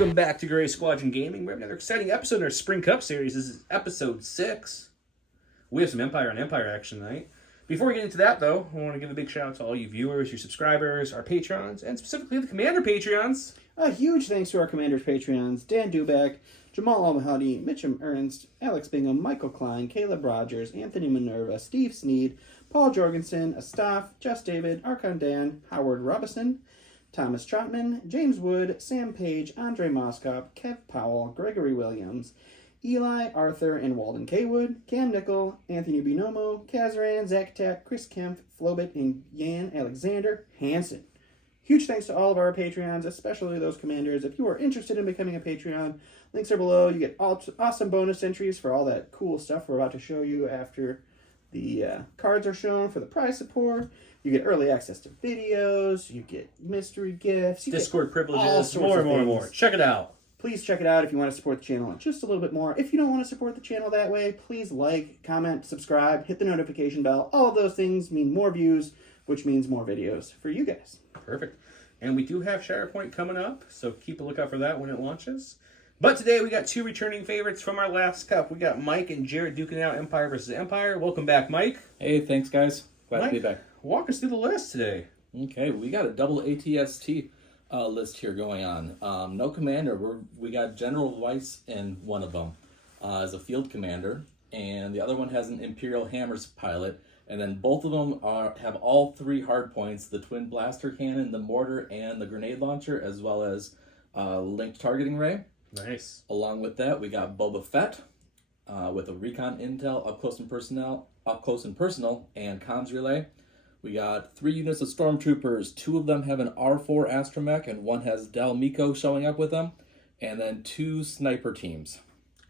Welcome back to Gray Squadron Gaming. We have another exciting episode in our Spring Cup series. This is episode 6. We have some Empire on Empire action tonight. Before we get into that, though, I want to give a big shout out to all you viewers, your subscribers, our Patreons, and specifically the Commander Patreons. A huge thanks to our Commander's Patreons, Dan Dubek, Jamal Al-Mahdi, Mitchum Ernst, Alex Bingham, Michael Klein, Caleb Rogers, Anthony Minerva, Steve Sneed, Paul Jorgensen, Astaf, Just David, Archon Dan, Howard Robison, Thomas Trotman, James Wood, Sam Page, Andre Moskop, Kev Powell, Gregory Williams, Eli, Arthur, and Walden Kaywood, Cam Nickel, Anthony Binomo, Kazran, Zach Tech, Chris Kempf, Flobit, and Jan Alexander Hansen. Huge thanks to all of our Patreons, especially those Commanders. If you are interested in becoming a Patreon, links are below. You get awesome bonus entries for all that cool stuff we're about to show you after the cards are shown for the prize support. You get early access to videos. You get mystery gifts. You Discord get privileges. More. Check it out. Please check it out if you want to support the channel just a little bit more. If you don't want to support the channel that way, please like, comment, subscribe, hit the notification bell. All of those things mean more views, which means more videos for you guys. Perfect. And we do have SharePoint coming up, so keep a lookout for that when it launches. But today we got two returning favorites from our last cup. We got Mike and Jared duking it out Empire versus Empire. Welcome back, Mike. Hey, thanks, guys. Glad to be back. Walk us through the list today. Okay, we got a double ATST list here going on. No commander. We got General Weiss in one of them as a field commander, and the other one has an Imperial Hammers pilot. And then both of them have all three hard points: the twin blaster cannon, the mortar, and the grenade launcher, as well as linked targeting ray. Nice. Along with that, we got Boba Fett with a recon intel, up close and personal, and comms relay. We got 3 units of stormtroopers. 2 of them have an R4 astromech, and 1 has Del Miko showing up with them, and then 2 sniper teams.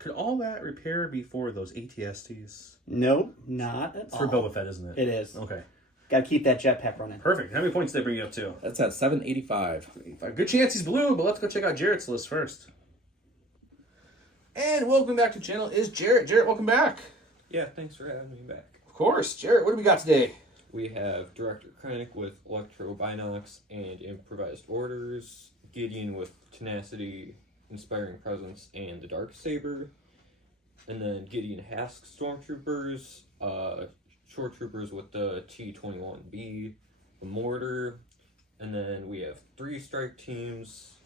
Could all that repair before those ATSTs? Nope, not at all. For Boba Fett, isn't it? It is. Okay. Got to keep that jetpack running. Perfect. How many points did they bring you up to? That's at 785. Good chance he's blue, but let's go check out Jarrett's list first. And welcome back to the channel is Jarrett. Jarrett, welcome back. Yeah, thanks for having me back. Of course. Jarrett, what do we got today? We have Director Krennic with Electro Binocs and Improvised Orders, Gideon with Tenacity, Inspiring Presence, and the Dark Saber, and then Gideon Hask Stormtroopers, Shore Troopers with the T-21B, the Mortar, and then we have 3 strike teams,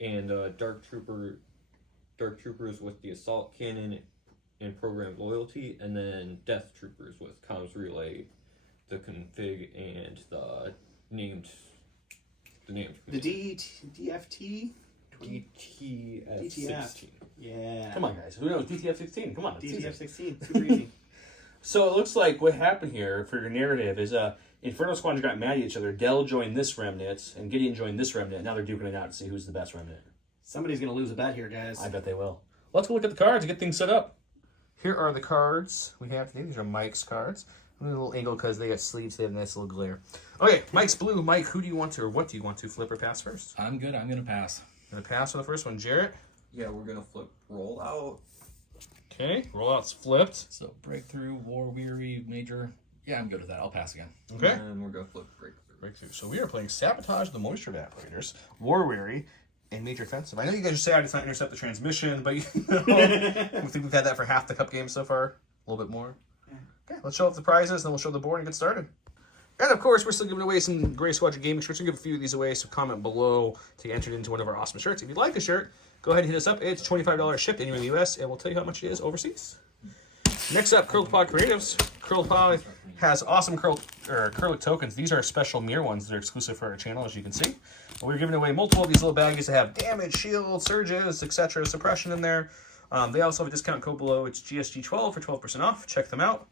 and Dark Troopers with the Assault Cannon and Programmed Loyalty, and then Death Troopers with Comms Relay, the config, and the named. The DFT? DTF-16. Yeah. Come on, guys. Who knows? DTF-16. Come on. DTF-16. Super easy. So it looks like what happened here for your narrative is Inferno Squadron got mad at each other. Del joined this remnant, and Gideon joined this remnant. Now they're duking it out to see who's the best remnant. Somebody's going to lose a bet here, guys. I bet they will. Let's go look at the cards and get things set up. Here are the cards we have today. These are Mike's cards. I'm a little angle because they got sleeves. They have a nice little glare. Okay, Mike's blue. Mike, who do you want to, or what do you want to flip or pass first? I'm good. I'm going to pass. Going to pass on the first one. Jarrett? Yeah, we're gonna flip roll out. Okay, rollout's flipped. So breakthrough, war weary, major. Yeah, I'm good with that. I'll pass again. Okay. And we're gonna flip breakthrough. So we are playing Sabotage the Moisture Evaporators, War Weary, and Major Offensive. I know you guys are sad it's not intercept the transmission, but I think we've had that for half the cup game so far. A little bit more. Okay, let's show off the prizes, then we'll show the board and get started. And of course, we're still giving away some Gray Squadron Gaming shirts. We're going to give a few of these away, so comment below to get entered into one of our awesome shirts. If you'd like a shirt, go ahead and hit us up. It's $25 shipped anywhere in the U.S., and we'll tell you how much it is overseas. Next up, Curled Pod Creatives. Curled Pod has awesome acrylic tokens. These are special mirror ones that are exclusive for our channel, as you can see. We're giving away multiple of these little baggies that have damage, shield, surges, etc., suppression in there. They also have a discount code below. It's GSG12 for 12% off. Check them out.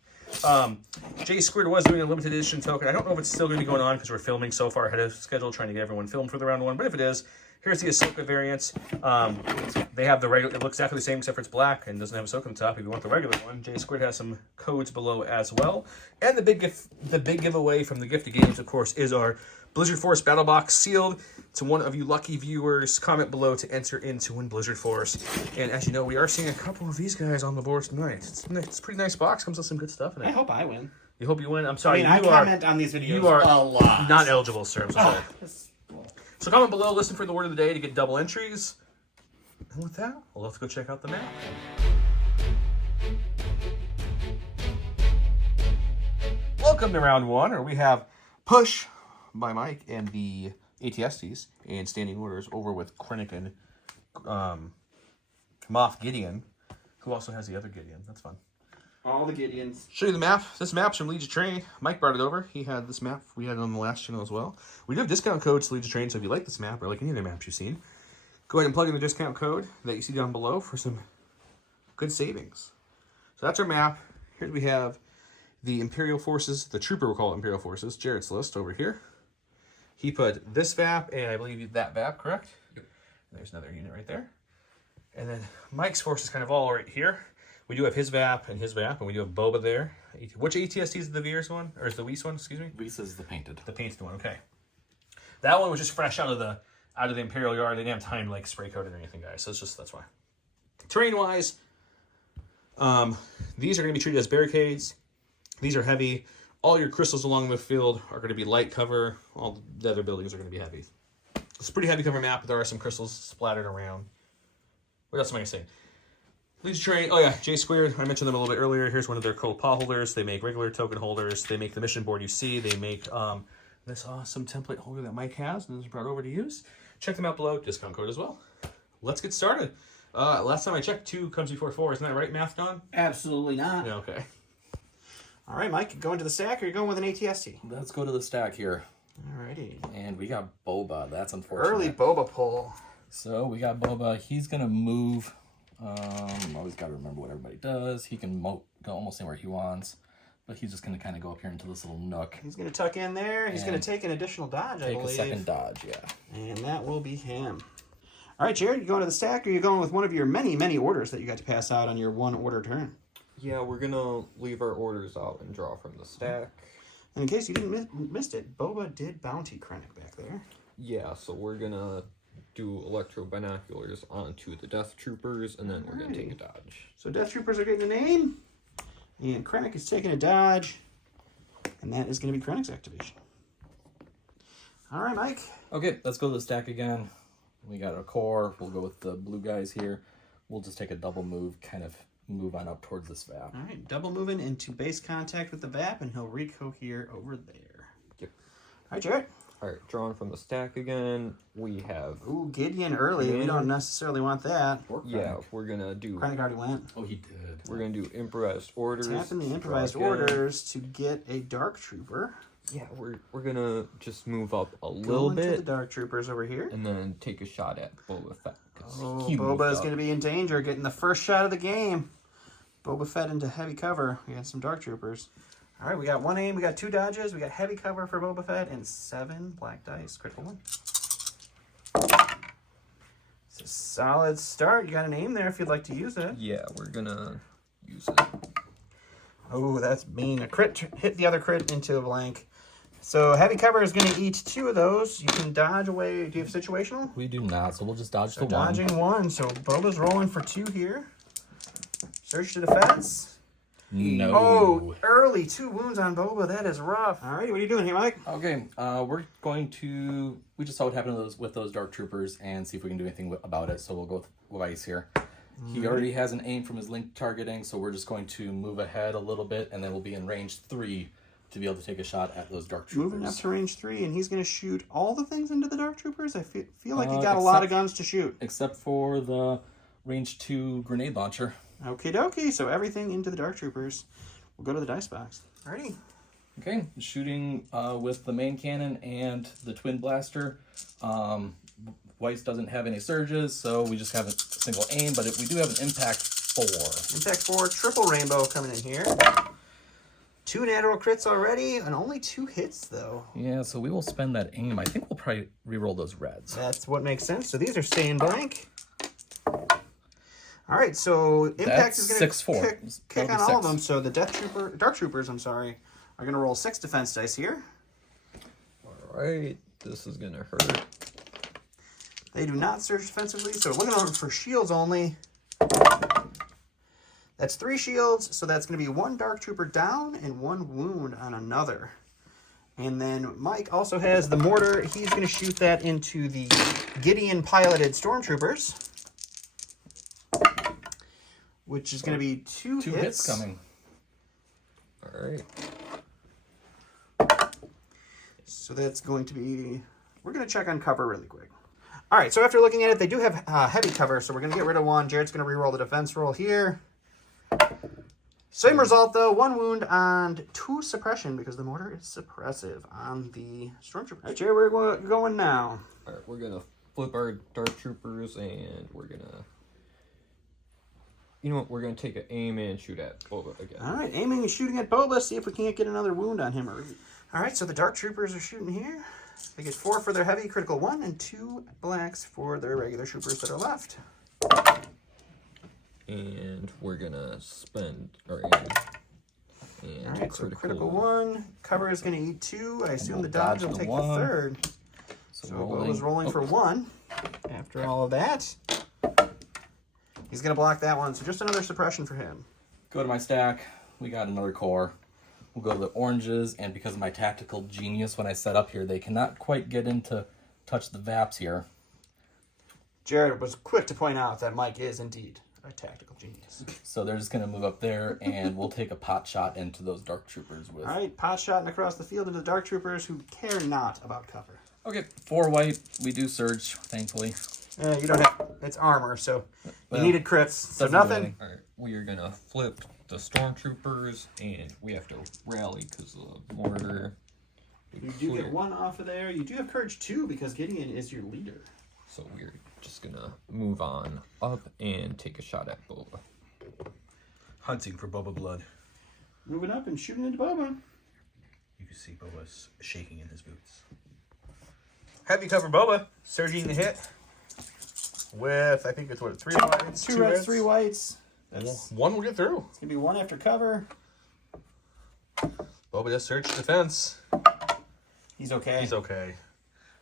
J Squared was doing a limited edition token. I don't know if it's still going to be going on because we're filming so far ahead of schedule, trying to get everyone filmed for the round 1. But if it is, here's the Ahsoka variant. They have the regular. It looks exactly the same except for it's black and doesn't have Ahsoka on top. If you want the regular one, J Squared has some codes below as well. And the big giveaway from the Gift of Games, of course, is our Blizzard Force Battle Box sealed to one of you lucky viewers. Comment below to enter in to win Blizzard Force. And as you know, we are seeing a couple of these guys on the board tonight. It's a pretty nice box. Comes with some good stuff in it. I hope I win. You hope you win? I'm sorry. I comment on these videos you are a lot. Not eligible, sir. I'm so sorry. So comment below, listen for the word of the day to get double entries. And with that, well, let's go check out the map. Welcome to round one, where we have Push by Mike and the ATSTs and standing orders over with Krennic and Moff Gideon, who also has the other Gideon. That's fun. All the Gideons. Show you the map. This map's from Legion Train. Mike brought it over. He had this map. We had it on the last channel as well. We do have discount codes to Legion Train, so if you like this map or like any other maps you've seen, go ahead and plug in the discount code that you see down below for some good savings. So that's our map. Here we have the Imperial Forces, the Trooper will call it Imperial Forces, Jared's list over here. He put this VAP and I believe that VAP, correct? Yep. There's another unit right there. And then Mike's force is kind of all right here. We do have his VAP, and we do have Boba there. Which ATST is the Veers one? Or is the Weiss one, excuse me? Weiss is the painted. The painted one, okay. That one was just fresh out of the Imperial Yard. They didn't have time to like spray coat it or anything, guys. So it's just, that's why. Terrain-wise, these are going to be treated as barricades. These are heavy. All your crystals along the field are going to be light cover. All the other buildings are going to be heavy. It's a pretty heavy cover map, but there are some crystals splattered around. What else am I going to say? Legion Train, oh yeah, J Squared, I mentioned them a little bit earlier. Here's one of their cold paw holders. They make regular token holders. They make the mission board you see. They make this awesome template holder that Mike has and is brought over to use. Check them out below, discount code as well. Let's get started. Last time I checked, 2 comes before 4. Isn't that right, Math Don? Absolutely not. Yeah, okay. All right, Mike, you going to the stack or you going with an ATST? Let's go to the stack here. Alrighty. And we got Boba. That's unfortunate. Early Boba pull. So we got Boba. He's going to move. Always got to remember what everybody does. He can go almost anywhere he wants. But he's just going to kind of go up here into this little nook. He's going to tuck in there. He's going to take an additional dodge, I believe. Take a second dodge, yeah. And that will be him. All right, Jared, you going to the stack or you going with one of your many, many orders that you got to pass out on your one order turn? Yeah, we're gonna leave our orders out and draw from the stack. And in case you didn't missed it, Boba did bounty Krennic back there. Yeah, so we're gonna do electro binoculars onto the Death Troopers, and then we're gonna take a dodge. So Death Troopers are getting a name, and Krennic is taking a dodge, and that is going to be Krennic's activation. All right, Mike. Okay, let's go to the stack again. We got our core. We'll go with the blue guys here. We'll just take a double move, kind of move on up towards this VAP. All right, double moving into base contact with the VAP, and he'll recohere over there. Yep. All right, Jared. All right, drawing from the stack again. We have Ooh, Gideon early. We don't necessarily want that. yeah. We're gonna do. Krennic already went. Oh, he did. We're gonna do improvised orders. Tapping the improvised draw again. orders to get a Dark Trooper. Yeah, we're gonna just move up a Go little into the bit Dark Troopers over here. and then take a shot at Boba Fett. 'Cause Oh, he moved Boba is up. going to be in danger, getting the first shot of the game. Boba Fett into heavy cover. We got some Dark Troopers. All right, we got 1 aim, we got 2 dodges, we got heavy cover for Boba Fett, and 7 black dice. Critical 1. It's a solid start. You got an aim there if you'd like to use it. Yeah, we're gonna use it. Oh, that's mean. A crit hit the other crit into a blank. So heavy cover is going to eat 2 of those. You can dodge away. Do you have situational? We do not, so we'll just dodge the one. Dodging 1. So Boba's rolling for 2 here. Search to defense. No. Oh, early 2 wounds on Boba. That is rough. All right, what are you doing here, Mike? Okay, we're going to... We just saw what happened with those Dark Troopers and see if we can do anything about it, so we'll go with Weiss here. He already has an aim from his link targeting, so we're just going to move ahead a little bit, and then we'll be in range 3 to be able to take a shot at those Dark Troopers. Moving up to range 3, and he's going to shoot all the things into the Dark Troopers? I feel like he got a lot of guns to shoot. Except for the range 2 grenade launcher. Okie dokie, so everything into the Dark Troopers. We'll go to the dice box. Alrighty. Okay, shooting with the main cannon and the twin blaster. Weiss doesn't have any surges, so we just have a single aim, but we do have an impact 4. Impact 4, triple rainbow coming in here. 2 natural crits already, and only 2 hits, though. Yeah, so we will spend that aim. I think we'll probably reroll those reds. That's what makes sense. So these are staying blank. All right, so impact is going to kick on all of them. So the Dark Troopers, are going to roll 6 defense dice here. All right, this is gonna hurt. They do not surge defensively, so looking over for shields only. That's 3 shields, so that's going to be 1 Dark Trooper down and 1 wound on another. And then Mike also has the mortar. He's going to shoot that into the Gideon piloted Stormtroopers. which is going to be two hits coming. All right. So that's going to be... We're going to check on cover really quick. All right, so after looking at it, they do have heavy cover, so we're going to get rid of one. Jared's going to re-roll the defense roll here. Same result, though. 1 wound and 2 suppression, because the mortar is suppressive on the Stormtrooper. All right, Jared, where are we going now? All right, we're gonna flip our Dark Troopers, and we're gonna... You know what? We're gonna take an aim and shoot at Boba again. All right, aiming and shooting at Boba. See if we can't get another wound on him. All right, so the Dark Troopers are shooting here. They get 4 for their heavy, critical 1, and 2 blacks for their regular troopers that are left. And we're gonna spend our aim. And All right, so critical 1. Cover is going to eat 2. I assume we'll the dodge will dodge the take the 1. third. So Boba's rolling for 1. After all of that, he's going to block that one. So just another suppression for him. Go to my stack. We got another core. We'll go to the oranges, and because of my tactical genius when I set up here, they cannot quite get into touch the VAPs here. Jared was quick to point out that Mike is indeed a tactical genius. So they're just going to move up there, and we'll take a pot shot into those Dark Troopers with... All right, pot shotting across the field into the Dark Troopers who care not about cover. Okay, 4 white. We do surge, thankfully. You don't have... It's armor, so Well, you needed crits. So doesn't do nothing. anything. All right, we are gonna flip the Stormtroopers, and we have to rally because of the mortar. You do get 1 off of there. You do have courage 2 because Gideon is your leader. So we're just gonna move on up and take a shot at Boba. Hunting for Boba blood. Moving up and shooting into Boba. You can see Boba's shaking in his boots. Heavy cover Boba, surging the hit with, I think it's what, 3 whites? 2 reds, 3 whites. That's 1 will get through. It's going to be 1 after cover. Boba does surge defense. He's okay. He's okay.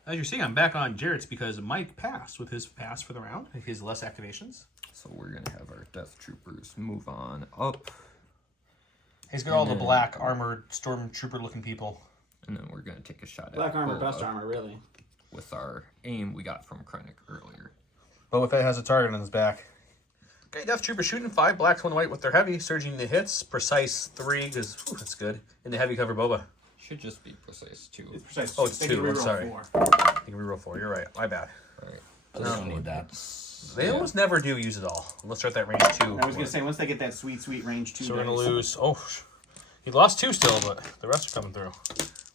As you're seeing, I'm back on Jared's because Mike passed with his pass for the round. His less activations. So we're gonna have our Death Troopers move on up, He's got all the black armored stormtrooper looking people. and then we're gonna take a shot Black at armor, Boba best armor, really. with our aim we got from Krennic earlier. Boba Fett has a target on his back. Okay, Death Trooper shooting 5 blacks, 1 white with their heavy, surging the hits. Precise 3, because that's good. In the heavy cover Boba. Should just be precise too. It's precise. Oh, it's They 2, can I'm reroll sorry. 4. You can reroll 4, you're right. My bad. All right. But they don't need that. They almost never do use it all. Unless they're at that range 2. I was going to say, once they get that sweet, sweet range 2 So we're going dice. to lose... Oh, he lost 2 still, but the rest are coming through.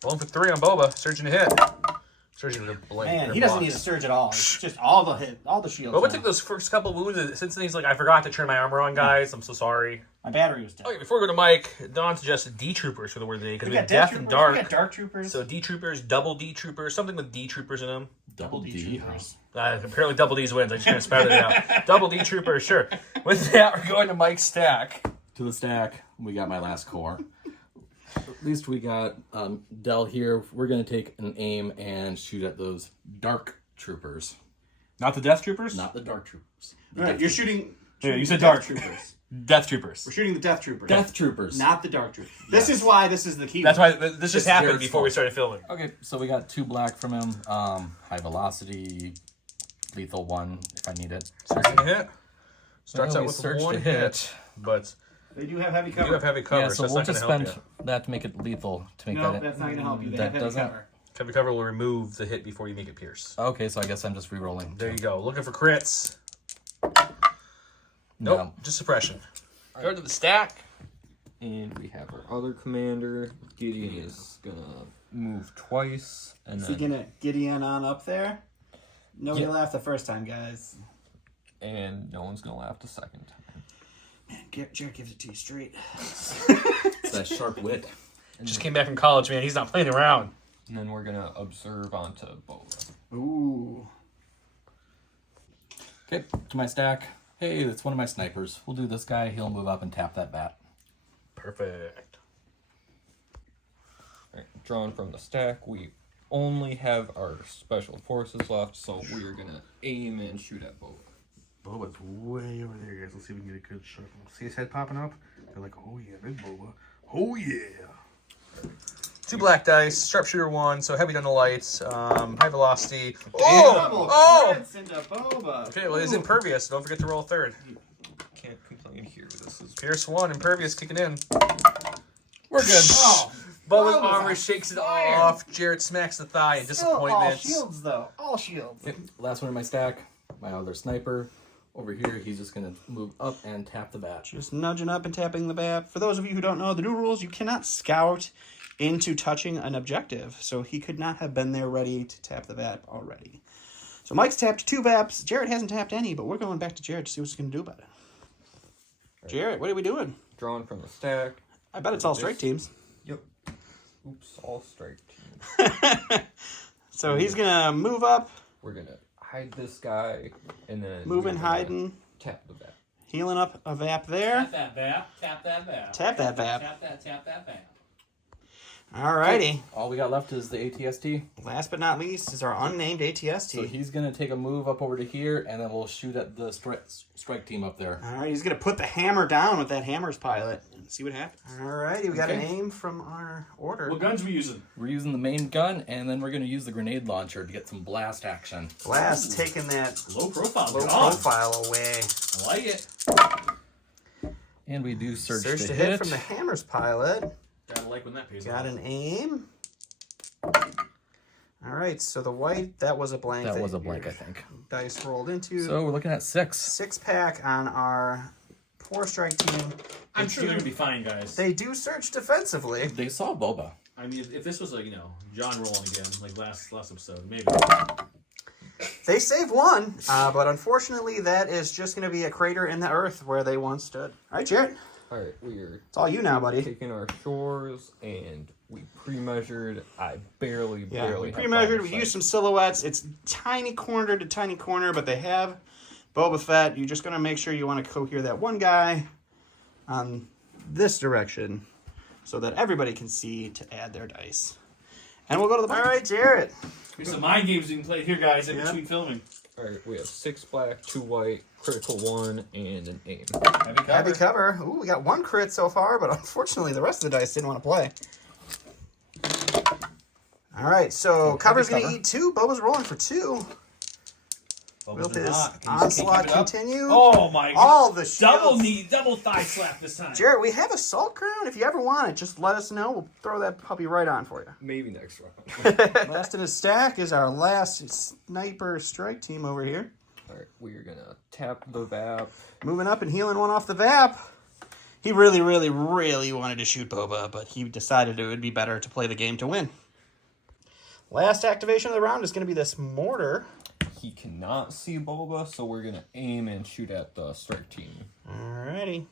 Rolling for 3 on Boba. Surging to hit. Surging to blink. Man, he doesn't need to surge at all. It's just all the shields. Boba now. took those first couple wounds, and since then he's like, I forgot to turn my armor on, guys. I'm so sorry. My battery was dead. Okay, before we go to Mike, Don suggested D-Troopers for the word of the day, because we have Death Death and Troopers, Dark. We got Dark Troopers. So D-Troopers, double D-Troopers, something with D-Troopers in them. Double D, huh? Apparently double D's wins. I just kind of spouted it out. Double D-Troopers, sure. With that, we're going to Mike's stack. To the stack, we got my last core. At least we got Dell here. We're going to take an aim and shoot at those Dark Troopers. Not the Death Troopers? Not the Dark Troopers. All right, you're shooting. Yeah, you said Death Dark Troopers. Death Troopers. We're shooting the Death Troopers. Death Troopers. Not the Dark Troopers. This is why this is the key. That's why this just happened Jared's before we fault. started filming. Okay, so we got 2 black from him. High velocity, lethal 1 if I need it. Surging to hit. Starts Well, out we with searched 1 to hit, but They do have heavy you cover. do have heavy cover, Yeah, so so that's we'll not going just to help spend you. that to make it lethal. To make No, that that's not going to help you. They that have heavy doesn't? cover. Heavy cover will remove the hit before you make it pierce. Okay, so I guess I'm just re-rolling. There you go. Looking for crits. No. Nope, just suppression. Go to the stack. And we have our other commander. Gideon is gonna move twice, and Is he then going to Gideon on up there? Nobody Yeah. laughed the first time, guys. and no one's gonna laugh the second time. Man, Jared gives it to you straight. It's that sharp wit. Just came back from college, man. He's not playing around. And then we're gonna observe onto Boba. Ooh. Okay, to my stack. Hey, that's one of my snipers. We'll do this guy. He'll move up and tap that bat. Perfect. Alright, drawn from the stack, we only have our special forces left, so we are gonna aim and shoot at Boba. Boba's way over there, guys. Let's see if we can get a good shot. See his head popping up? They're like, oh yeah, big Boba. Oh yeah. 2 black dice, sharpshooter 1, so heavy on the lights, high velocity. Double Oh! crits into Boba. Okay, well, it's impervious, so don't forget to roll a 3rd. Can't complain here. Fierce 1, Impervious kicking in. We're good. Oh, Bubba's Bubba's armor on shakes it fire. off. Jarrett smacks the thigh in still all disappointment. shields, though. All shields. Yep. Last one in my stack. My other sniper. Over here, he's just going to move up and tap the bat. Just nudging up and tapping the bat. For those of you who don't know, the new rules, you cannot scout into touching an objective. So he could not have been there ready to tap the bat already. So Mike's tapped 2 VAPs. Jarrett hasn't tapped any, but we're going back to Jarrett to see what he's going to do about it. Right. Jarrett, what are we doing? Drawing from the stack. I bet it's all strike teams. Yep. Oops, all strike teams. So he's going to move up. We're going to hide this guy, and then... Moving, hiding. Tap the bat. Healing up a VAP there. Tap that VAP. Tap that VAP. Tap that VAP. Tap that VAP. Alrighty. All we got left is the ATST. Last but not least is our unnamed ATST. So he's going to take a move up over to here, and then we'll shoot at the strike team up there. Alright, he's going to put the hammer down with that hammer's pilot and see what happens. Alrighty, we got an aim from our order. What guns we using? We're using the main gun, and then we're going to use the grenade launcher to get some blast action. Blast taking that Low profile. low gun. profile away. I like it. And we do surge Surge to hit hit. from the hammer's pilot. Gotta like when that pays Got off. an aim. Alright, so the white, that was a blank. That was a blank, I think. Dice rolled into. So we're looking at 6. 6-pack on our 4-strike team. I'm sure they're gonna be fine, guys. They do search defensively. They saw Boba. I mean, if this was like John rolling again, like last episode, maybe. They save 1, but unfortunately that is just going to be a crater in the earth where they once stood. Alright, Jarrett. Alright, we're It's all you now, buddy. taking our shores, and we pre-measured. I barely We had pre-measured. We line of used sight. some silhouettes. It's tiny corner to tiny corner, but they have Boba Fett. You're just going to make sure you want to cohere that one guy on this direction so that everybody can see to add their dice. And we'll go to the... All right, Jarrett. There's some mind games being played here, guys, in Yep. between filming. Alright, we have 6 black, 2 white, critical 1, and an aim. Heavy cover. Ooh, we got 1 crit so far, but unfortunately the rest of the dice didn't want to play. All right, so cover's going to eat 2. Boba's rolling for 2. Will his onslaught continue? Oh my god. All the shields. Double thigh slap this time. Jarrett, we have a salt crown. If you ever want it, just let us know. We'll throw that puppy right on for you. Maybe next round. Last in his stack is our last sniper strike team over here. Alright, we are gonna tap the VAP. Moving up and healing 1 off the VAP. He really, really, really wanted to shoot Boba, but he decided it would be better to play the game to win. Last activation of the round is going to be this mortar. He cannot see Boba, so we're gonna aim and shoot at the strike team. Alrighty.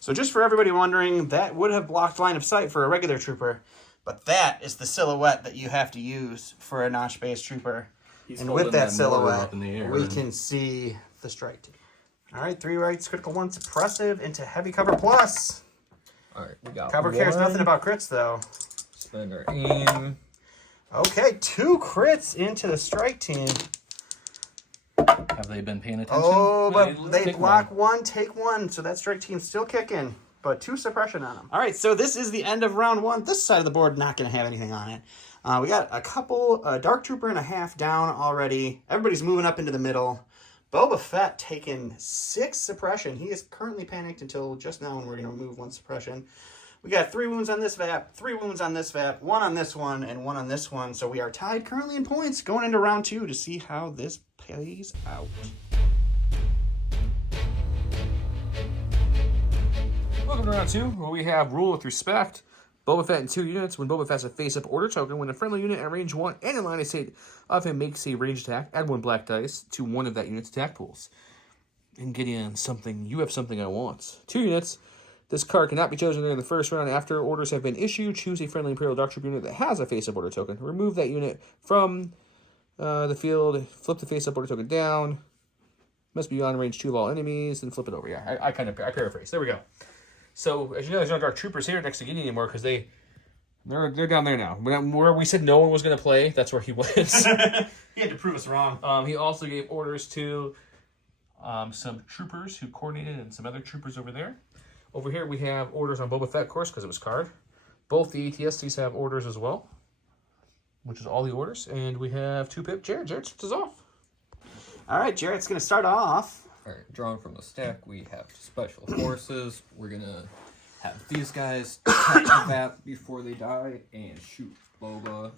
So just for everybody wondering, that would have blocked line of sight for a regular trooper, but that is the silhouette that you have to use for a notch-based trooper. He's And holding with that mortar silhouette, up in the air. we can see the strike team. Alright, 3 rights, critical 1, suppressive into heavy cover plus. Alright, we got Cover 1. cares nothing about crits though. Spend our aim. Okay, 2 crits into the strike team. Have they been paying attention? Oh, but they Take block 1, take 1, so that strike team's still kicking, but 2 suppression on them. All right, so this is the end of round 1. This side of the board not going to have anything on it. We got a couple, Dark Trooper and a half down already. Everybody's moving up into the middle. Boba Fett taking 6 suppression. He is currently panicked until just now when we're going to remove 1 suppression. We got 3 wounds on this VAP, 3 wounds on this VAP, 1 on this one, and 1 on this one. So we are tied currently in points going into round 2 to see how this plays out. Welcome to round 2, where we have Rule with Respect. Boba Fett in 2 units. When Boba Fett has a face-up order token, when a friendly unit at range 1 and in line of sight of him makes a ranged attack, add 1 black dice to one of that unit's attack pools. And Gideon, something, you have something I want. 2 units. This card cannot be chosen during the first round after orders have been issued. Choose a friendly Imperial Dark Troop unit that has a face-up order token. Remove that unit from the field. Flip the face-up order token down. Must be beyond range 2 of all enemies. And flip it over. Yeah, I paraphrase. There we go. So, as you know, there's no Dark Troopers here next to Gideon anymore because they're down there now. Where we said no one was going to play, that's where he was. He had to prove us wrong. He also gave orders to some troopers who coordinated and some other troopers over there. Over here we have orders on Boba Fett, of course, because it was card. Both the ATSTs have orders as well, which is all the orders. And we have 2 pip. Jarrett switches off. All right, Jarrett's going to start off Alright, drawn from the stack, we have Special Forces. We're gonna have these guys tap the VAP before they die and shoot Boba.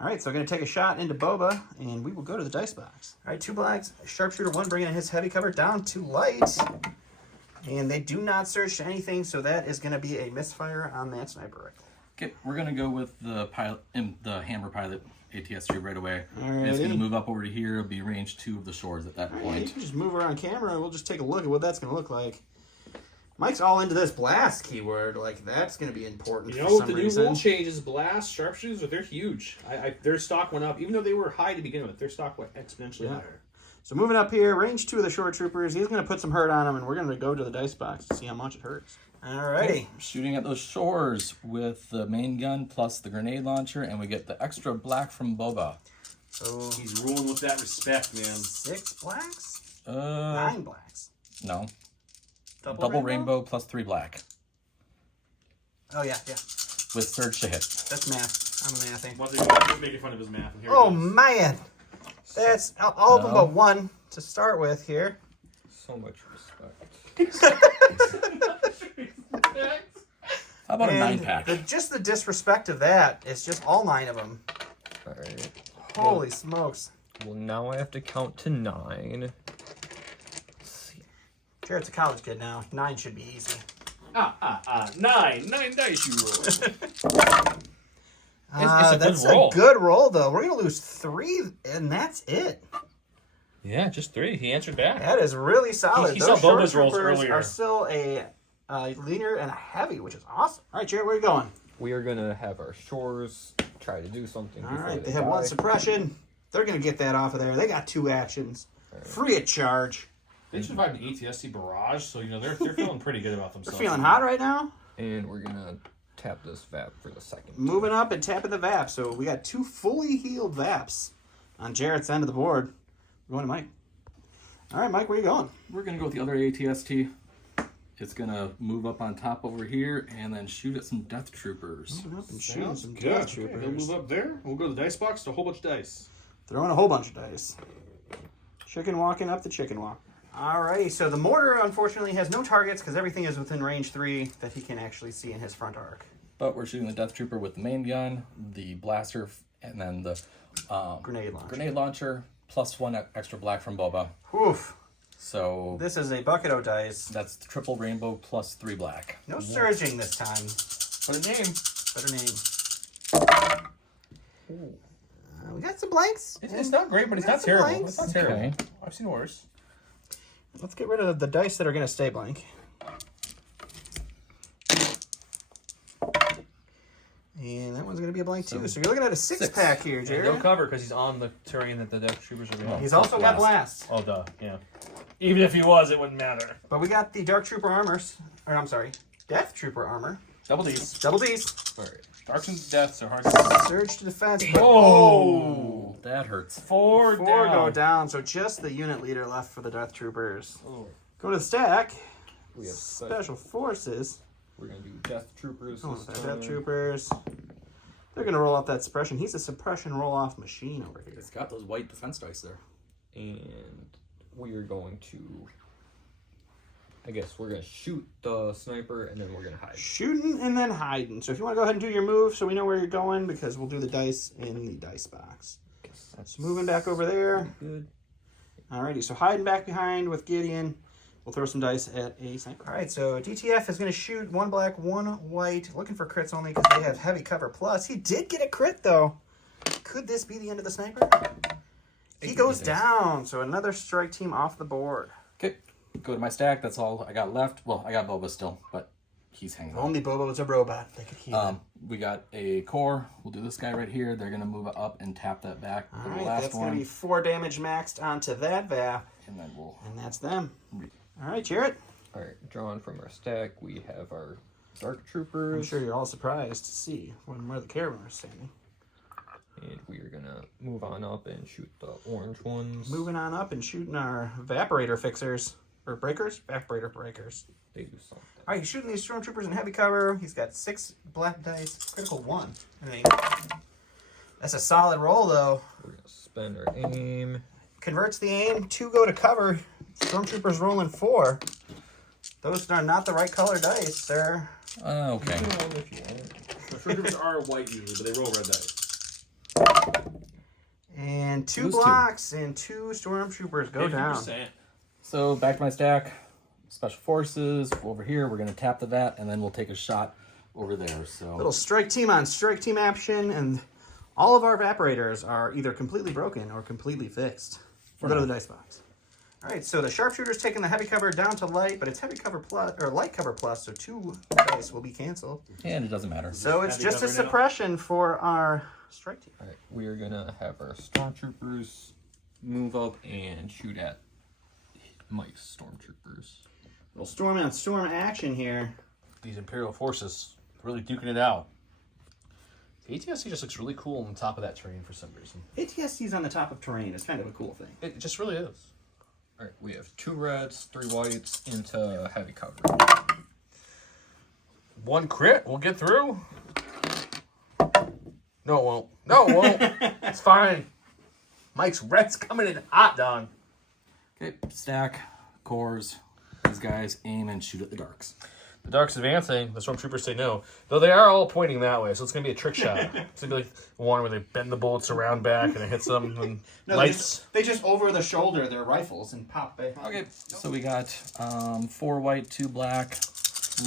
All right, so I'm going to take a shot into Boba, and we will go to the dice box. All right, 2 blacks, sharpshooter 1 bringing his heavy cover down to light. And they do not search to anything, so that is going to be a misfire on that sniper rifle. Okay, we're gonna go with the pilot, the hammer pilot ATST right away. Alrighty. It's gonna move up over to here. It'll be range 2 of the shores at that All right, point. you can just move her on camera, and we'll just take a look at what that's going to look like. Mike's all into this blast keyword. Like, that's going to be important You for know, some the new reason. rule changes, blast, sharpshooters, they're huge. Their stock went up. Even though they were high to begin with, their stock went exponentially higher. So moving up here, range 2 of the short troopers. He's going to put some hurt on him, and we're going to go to the dice box to see how much it hurts. Alrighty. Shooting at those shores with the main gun plus the grenade launcher, and we get the extra black from Boba. So He's ruling with that respect, man. 6 blacks? 9 9 blacks. No. Double rainbow plus 3 black. Oh, yeah. With surge to hit. That's math. I'm a mathing. What they're making fun of his math. And here Oh, it goes. man. That's all of them but 1 to start with here. So much respect. How about a And 9-pack? just the disrespect of that is just all 9 of them. Alright. Holy smokes. Well, now I have to count to 9. Jared's a college kid now. 9 should be easy. 9 dice you roll. a good That's roll. a good roll, though. We're going to lose 3, and that's it. Yeah, just 3. He answered back. That is really solid. He Those saw Boba's short rolls troopers earlier. are still a leaner and a heavy, which is awesome. All right, Jared, where are you going? We are gonna have our shores try to do something. All before right, they they have 1 die. suppression. They're going to get that off of there. They got 2 actions. Free of charge. They survived an ATST barrage, so they're feeling pretty good about They're themselves. feeling hot right now. And we're gonna tap this VAP for the second. Moving up and tapping the VAP. So we got 2 fully healed VAPs on Jarrett's end of the board. We're going to Mike. All right, Mike, where you going? We're gonna go with the other ATST. It's gonna move up on top over here and then shoot at some death troopers. Moving up and shooting Sounds some good. death Okay, troopers. he'll move up there. We'll go to the dice box to a whole bunch of dice. Throwing a whole bunch of dice. Chicken walking up the chicken walk. Alrighty, so the mortar unfortunately has no targets because everything is within range 3 that he can actually see in his front arc. But we're shooting the death trooper with the main gun, the blaster, and then the Grenade launcher. plus 1 extra black from Boba. Oof. So This is a bucket of dice. that's triple rainbow plus 3 black. No surging this time. What a name. Better name. We got some blanks. It's not great, but it's Got not some terrible. blanks. It's not terrible. Okay. I've seen worse. Let's get rid of the dice that are going to stay blank. And that one's going to be a blank too. So you're looking at a 6-pack here, And Jared. no cover because he's on the terrain that the Death Troopers are going. He's also got blast. Oh, duh. Yeah. Even if he was, it wouldn't matter. But we got the Dark Trooper armors. Or, I'm sorry, Death Trooper armor. Double D's. Double D's. Alright. Darks and deaths are hard to Surge to defense. But Oh, that hurts. 4 4 down. go down. So just the unit leader left for the Death Troopers. Oh. Go to the stack. We have Special Forces. We're gonna do Death Troopers Oh, this the time. Death Troopers. They're going to roll off that suppression. He's a suppression roll-off machine over here. It's got those white defense dice there. And we are going to, I guess we're gonna shoot the sniper and then we're gonna hide. Shooting and then hiding. So if you want to go ahead and do your move so we know where you're going, because we'll do the dice in the dice box. That's So moving back over there. good. Alrighty, so hiding back behind with Gideon. We'll throw some dice at a sniper. Alright, so DTF is going to shoot 1 black, 1 white. Looking for crits only because they have heavy cover plus. He did get a crit though. Could this be the end of the sniper? He goes down. So another strike team off the board. Okay, go to my stack. That's all I got left. Well, I got Boba still, but he's hanging on. Only Bobo was a robot. They could heal him. We got a core. We'll do this guy right here. They're gonna move up and tap that back for the Alright, last that's one, going to be 4 damage maxed onto that VAP. and then we'll. And that's them. Alright, Jarrett. Alright, drawn from our stack, we have our Dark I'm Troopers. sure you're all surprised to see where the caravan is standing. And we are gonna move on up and shoot the orange ones. Moving on up and shooting our evaporator fixers. Or breakers? Evaporator breakers. They do something. Alright, he's shooting these stormtroopers in heavy cover. He's got 6 black dice. Critical 1. I mean, that's a solid roll, though. We're gonna spend our aim. Converts the aim. 2 go to cover. Stormtroopers rolling 4. Those are not the right color dice. They're Okay. Stormtroopers are white usually, but they roll red dice. and 2 Lose 2. blocks and 2 Stormtroopers go down. 50%. So back to my stack. Special forces over here. We're gonna tap to that, and then we'll take a shot over there. So Little strike team on strike team action, and all of our evaporators are either completely broken or completely fixed. We'll go to the dice box. All right, so the sharpshooter's taking the heavy cover down to light, but it's heavy cover plus or light cover plus, so 2 dice will be canceled. and it doesn't matter. So it's Heavy just a cover now. suppression for our strike team. Alright, we are gonna have our stormtroopers move up and shoot at Mike's stormtroopers. Little storm on storm action here. These Imperial forces really duking it out. The ATST just looks really cool on top of that terrain for some reason. ATST's on the top of terrain. It's kind of a cool thing. It just really is. Alright, we have 2 reds, 3 whites into heavy cover. 1 crit, we'll get through. No, it won't. No, it won't. It's fine. Mike's red's coming in hot, Don. Okay, stack, cores. These guys aim and shoot at the darks. The dark's advancing. The stormtroopers say no. Though they are all pointing that way, so it's going to be a trick shot. It's going to be like one where they bend the bullets around back and it hits them. And No, lights. they just over the shoulder their rifles and pop back. Okay, so we got 4 white, 2 black.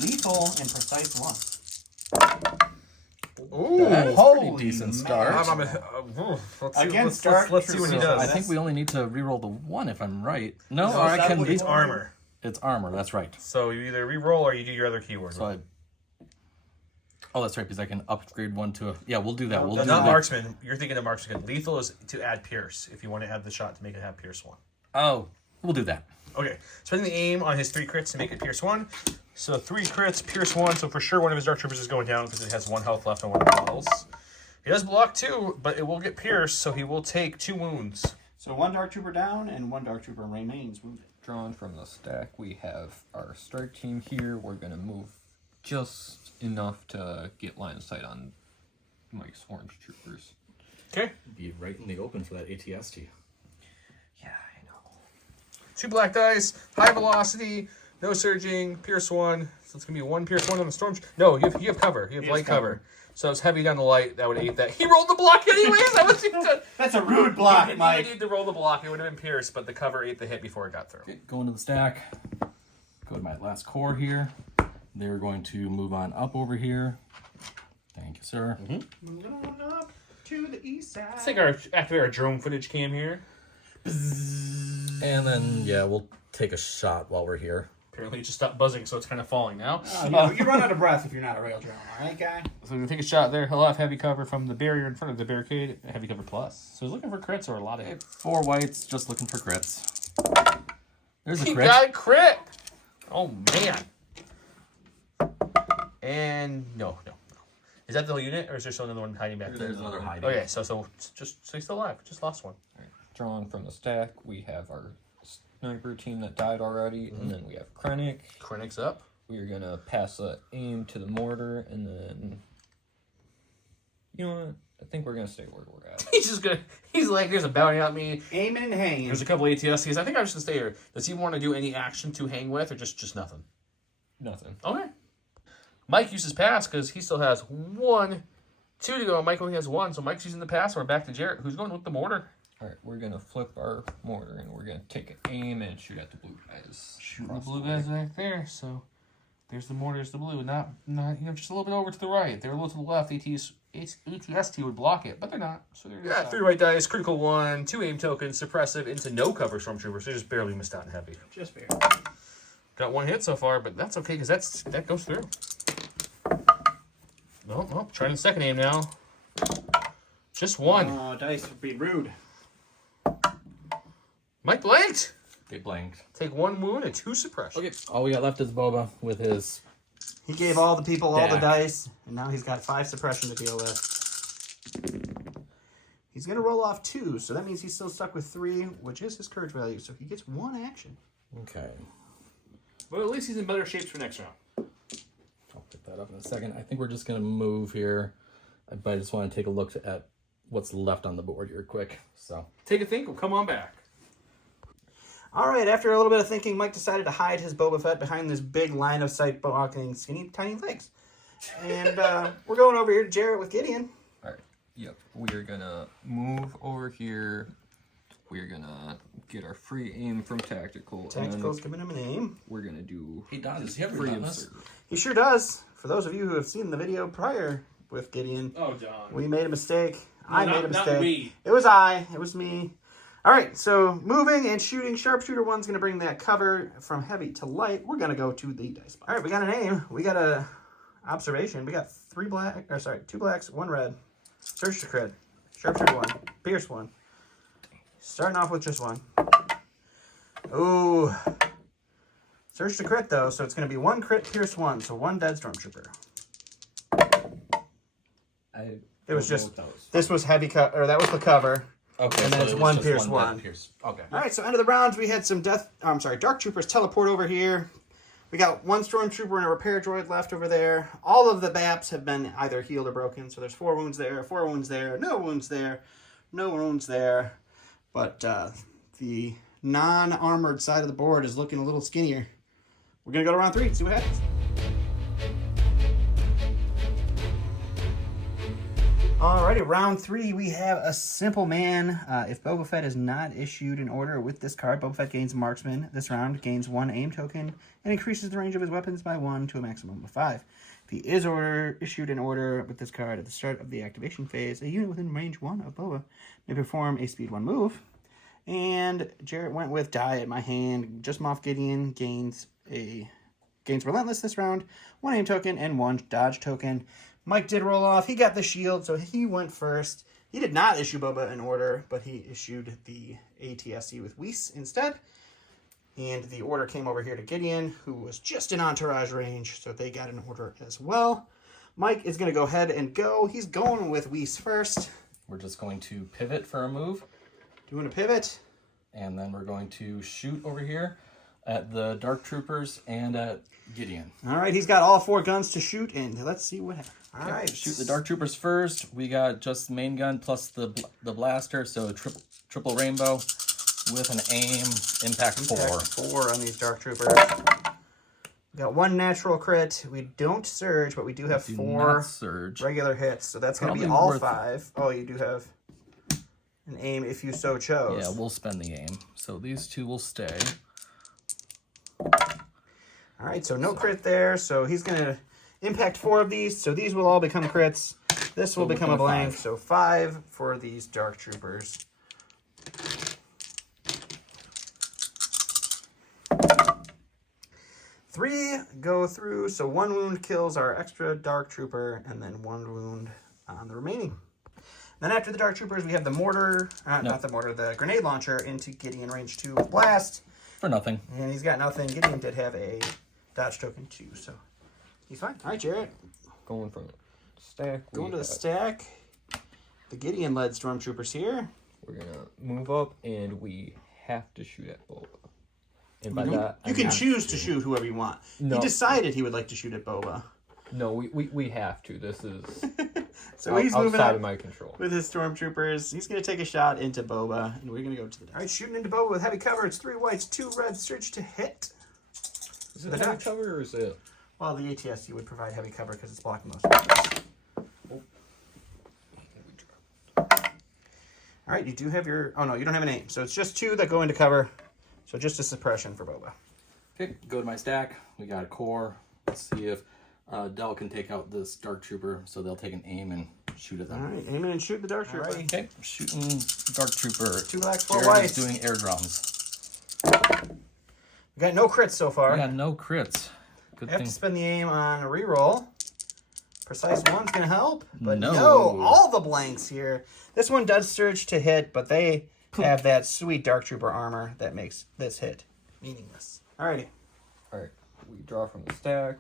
Lethal and precise 1. Ooh. That's a holy pretty decent man. start. Let's see, Against let's see what he Dark does. I think we only need to reroll the 1 if I'm right. No, No, or I that can would- be. It's armor. It's armor. That's right. So you either re-roll or you do your other keyword. So oh, that's right, because I can upgrade 1 to a. Yeah, we'll do that. We'll No, do not that. marksman. You're thinking of marksman. Lethal is to add pierce if you want to add the shot to make it have pierce 1. Oh, we'll do that. Okay, spending the aim on his 3 crits to make it pierce 1. So 3 crits, pierce 1. So for sure one of his dark troopers is going down because it has 1 health left on one of the models. He does block 2, but it will get pierced, so he will take 2 wounds. So 1 Dark Trooper down and 1 Dark Trooper remains wounded. Drawn from the stack, we have our strike team here. We're gonna move just enough to get line of sight on Mike's orange troopers. Okay. Be right in the open for that ATST. Yeah, I know. 2 black dice, high velocity, no surging, pierce 1. So it's gonna be 1 pierce 1 on the storm. No, you have cover. You have light cover. So it's heavy down the light. That would aid that. He rolled the block anyways. That was That's a rude block, He Mike. didn't need to roll the block. It would have been pierced, but the cover ate the hit before it got through. Okay, go into the stack. Go to my last core here. They're going to move on up over here. Thank you, sir. Moving on up to the east side. Let's activate our drone footage cam here. And then, yeah, we'll take a shot while we're here. Apparently it just stopped buzzing, so it's kind of falling now. You run out of breath if you're not a rail drone, all right, guy? So we're going to take a shot there. He'll have heavy cover from the barrier in front of the barricade. Heavy cover plus. So he's looking for crits or a lot of hits. 4 whites, just looking for crits. There's a He crit. got a crit! Oh, man. And no. Is that the whole unit, or is there still another one hiding back there? There's another hiding. Okay, so he's still alive. Just lost 1. Drawn from the stack, we have our sniper team that died already, and then we have Krennic. Krennic's up. We are gonna pass the aim to the mortar, and then you know what? I think we're gonna stay where we're at. He's like, there's a bounty on me. Aiming and hanging. There's a couple ATSTs. I think I'm just gonna stay here. Does he want to do any action to hang with, or just nothing? Nothing. Okay. Mike uses pass because he still has 1, 2 to go. Mike only has 1, so Mike's using the pass. We're back to Jarrett, who's going with the mortar. All right, we're gonna flip our mortar, and we're gonna take an aim and shoot at the blue guys. Shooting the blue guys right there. So there's the mortar, there's the blue. Not just a little bit over to the right. They're a little to the left. ATST would block it, but they're not. So they're 3 white dice, critical 1, 2 aim tokens, suppressive into no cover stormtroopers. They just barely missed out in heavy. Just fair. Got 1 hit so far, but that's okay because that goes through. No, trying the second aim now. Just 1. Oh, dice would be rude. Mike blanked. They blanked. Take 1 wound and 2 suppression. Okay, all we got left is Boba with his. He gave all the people all the Stack. dice, and now he's got 5 suppression to deal with. He's going to roll off 2, so that means he's still stuck with 3, which is his courage value. So he gets 1 action. Okay. But at least he's in better shape for next round. I'll pick that up in a second. I think we're just going to move here. But I just want to take a look at what's left on the board here quick. So Take a think. We'll come on back. All right, after a little bit of thinking, Mike decided to hide his Boba Fett behind this big line of sight blocking skinny, tiny legs. And we're going over here to Jarrett with Gideon. All right. Yep. We are gonna move over here. We're gonna get our free aim from Tactical. Tactical's giving him an aim. We're gonna do. Hey Don, does he have free relentless? insert. He sure does. For those of you who have seen the video prior with Gideon, Oh, John. we made a mistake. No, I made a not mistake. me. It was I. It was me. All right, so moving and shooting. Sharpshooter 1's going to bring that cover from heavy to light. We're going to go to the dice box. All right, we got an aim. We got a observation. We got 2 blacks, 1 red. Search to crit. Sharpshooter 1. Pierce 1. Starting off with just 1. Ooh. Search to crit, though, so it's going to be 1 crit, Pierce 1, so 1 dead Stormtrooper. It was just, this was heavy or that was the cover. Okay, And then it's it was 1 just Pierce, dead 1. Pierce. Okay. All right, so end of the rounds, we had some Dark Troopers teleport over here. We got 1 Stormtrooper and a repair droid left over there. All of the BAPs have been either healed or broken, so there's 4 wounds there, 4 wounds there, no wounds there, no wounds there. But the non-armored side of the board is looking a little skinnier. We're going to go to round 3 and see what happens. Alrighty, round 3, we have a simple man. If Boba Fett is not issued an order with this card, Boba Fett gains Marksman. This round gains 1 aim token and increases the range of his weapons by 1 to a maximum of 5. If he is issued an order with this card at the start of the activation phase, a unit within range 1 of Boba may perform a speed 1 move. And Jarrett went with Die at my hand. Just Moff Gideon gains Relentless this round, 1 aim token and 1 dodge token. Mike did roll off. He got the shield, so he went first. He did not issue Boba an order, but he issued the ATST with Weiss instead. And the order came over here to Gideon, who was just in entourage range, so they got an order as well. Mike is going to go ahead and go. He's going with Weiss first. We're just going to pivot for a move, Doing a pivot. and then we're going to shoot over here at the Dark Troopers and at Gideon. All right, he's got all 4 guns to shoot, and let's see what happens. All right. Shoot the Dark Troopers first. We got just main gun plus the blaster, so triple rainbow with an aim. Impact 4. 4 on these Dark Troopers. We got 1 natural crit. We don't surge, but we do have 4 surge. regular hits, so that's going to be Probably all worth 5. Oh, you do have an aim if you so chose. Yeah, we'll spend the aim. So these 2 will stay. All right, so no crit there. So he's going to impact 4 of these. So these will all become crits. This will become a blank. 5. So 5 for these Dark Troopers. Three go through, so 1 wound kills our extra Dark Trooper, and then 1 wound on the remaining. Then after the Dark Troopers, we have the mortar, not the mortar, the grenade launcher into Gideon range 2 with blast. For nothing. And he's got nothing. Gideon did have a dodge token too, so he's fine. All right, Jarrett. Going from the stack. Going to the stack. The Gideon-led Stormtroopers here. We're gonna move up, and we have to shoot at Boba. And by You that, I can mean- choose to shoot whoever you want. No. He decided he would like to shoot at Boba. No, we have to. This is So he's moving outside up of my control. with his Stormtroopers. He's going to take a shot into Boba, and we're going to go to the... All right, shooting into Boba with heavy cover. It's 3 whites, 2 reds. Surge to hit. Is it heavy cover or is it? Well, the ATST would provide heavy cover because it's blocking most of it. All right, you do have your... Oh, no, you don't have an aim. So it's just 2 that go into cover. So just a suppression for Boba. Okay, go to my stack. We got a core. Let's see if Dell can take out this Dark Trooper, so they'll take an aim and shoot at them. All right, aim in and shoot the Dark Trooper. Okay, shooting Dark Trooper. 2 blacks, 4 Jared is whites. doing air drums. We got no crits so far. We got no crits. Good We have thing. to spend the aim on a reroll. Precise 1's going to help, but No. no, all the blanks here. This one does surge to hit, but they have that sweet Dark Trooper armor that makes this hit meaningless. Alrighty, Alright, we draw from the stack.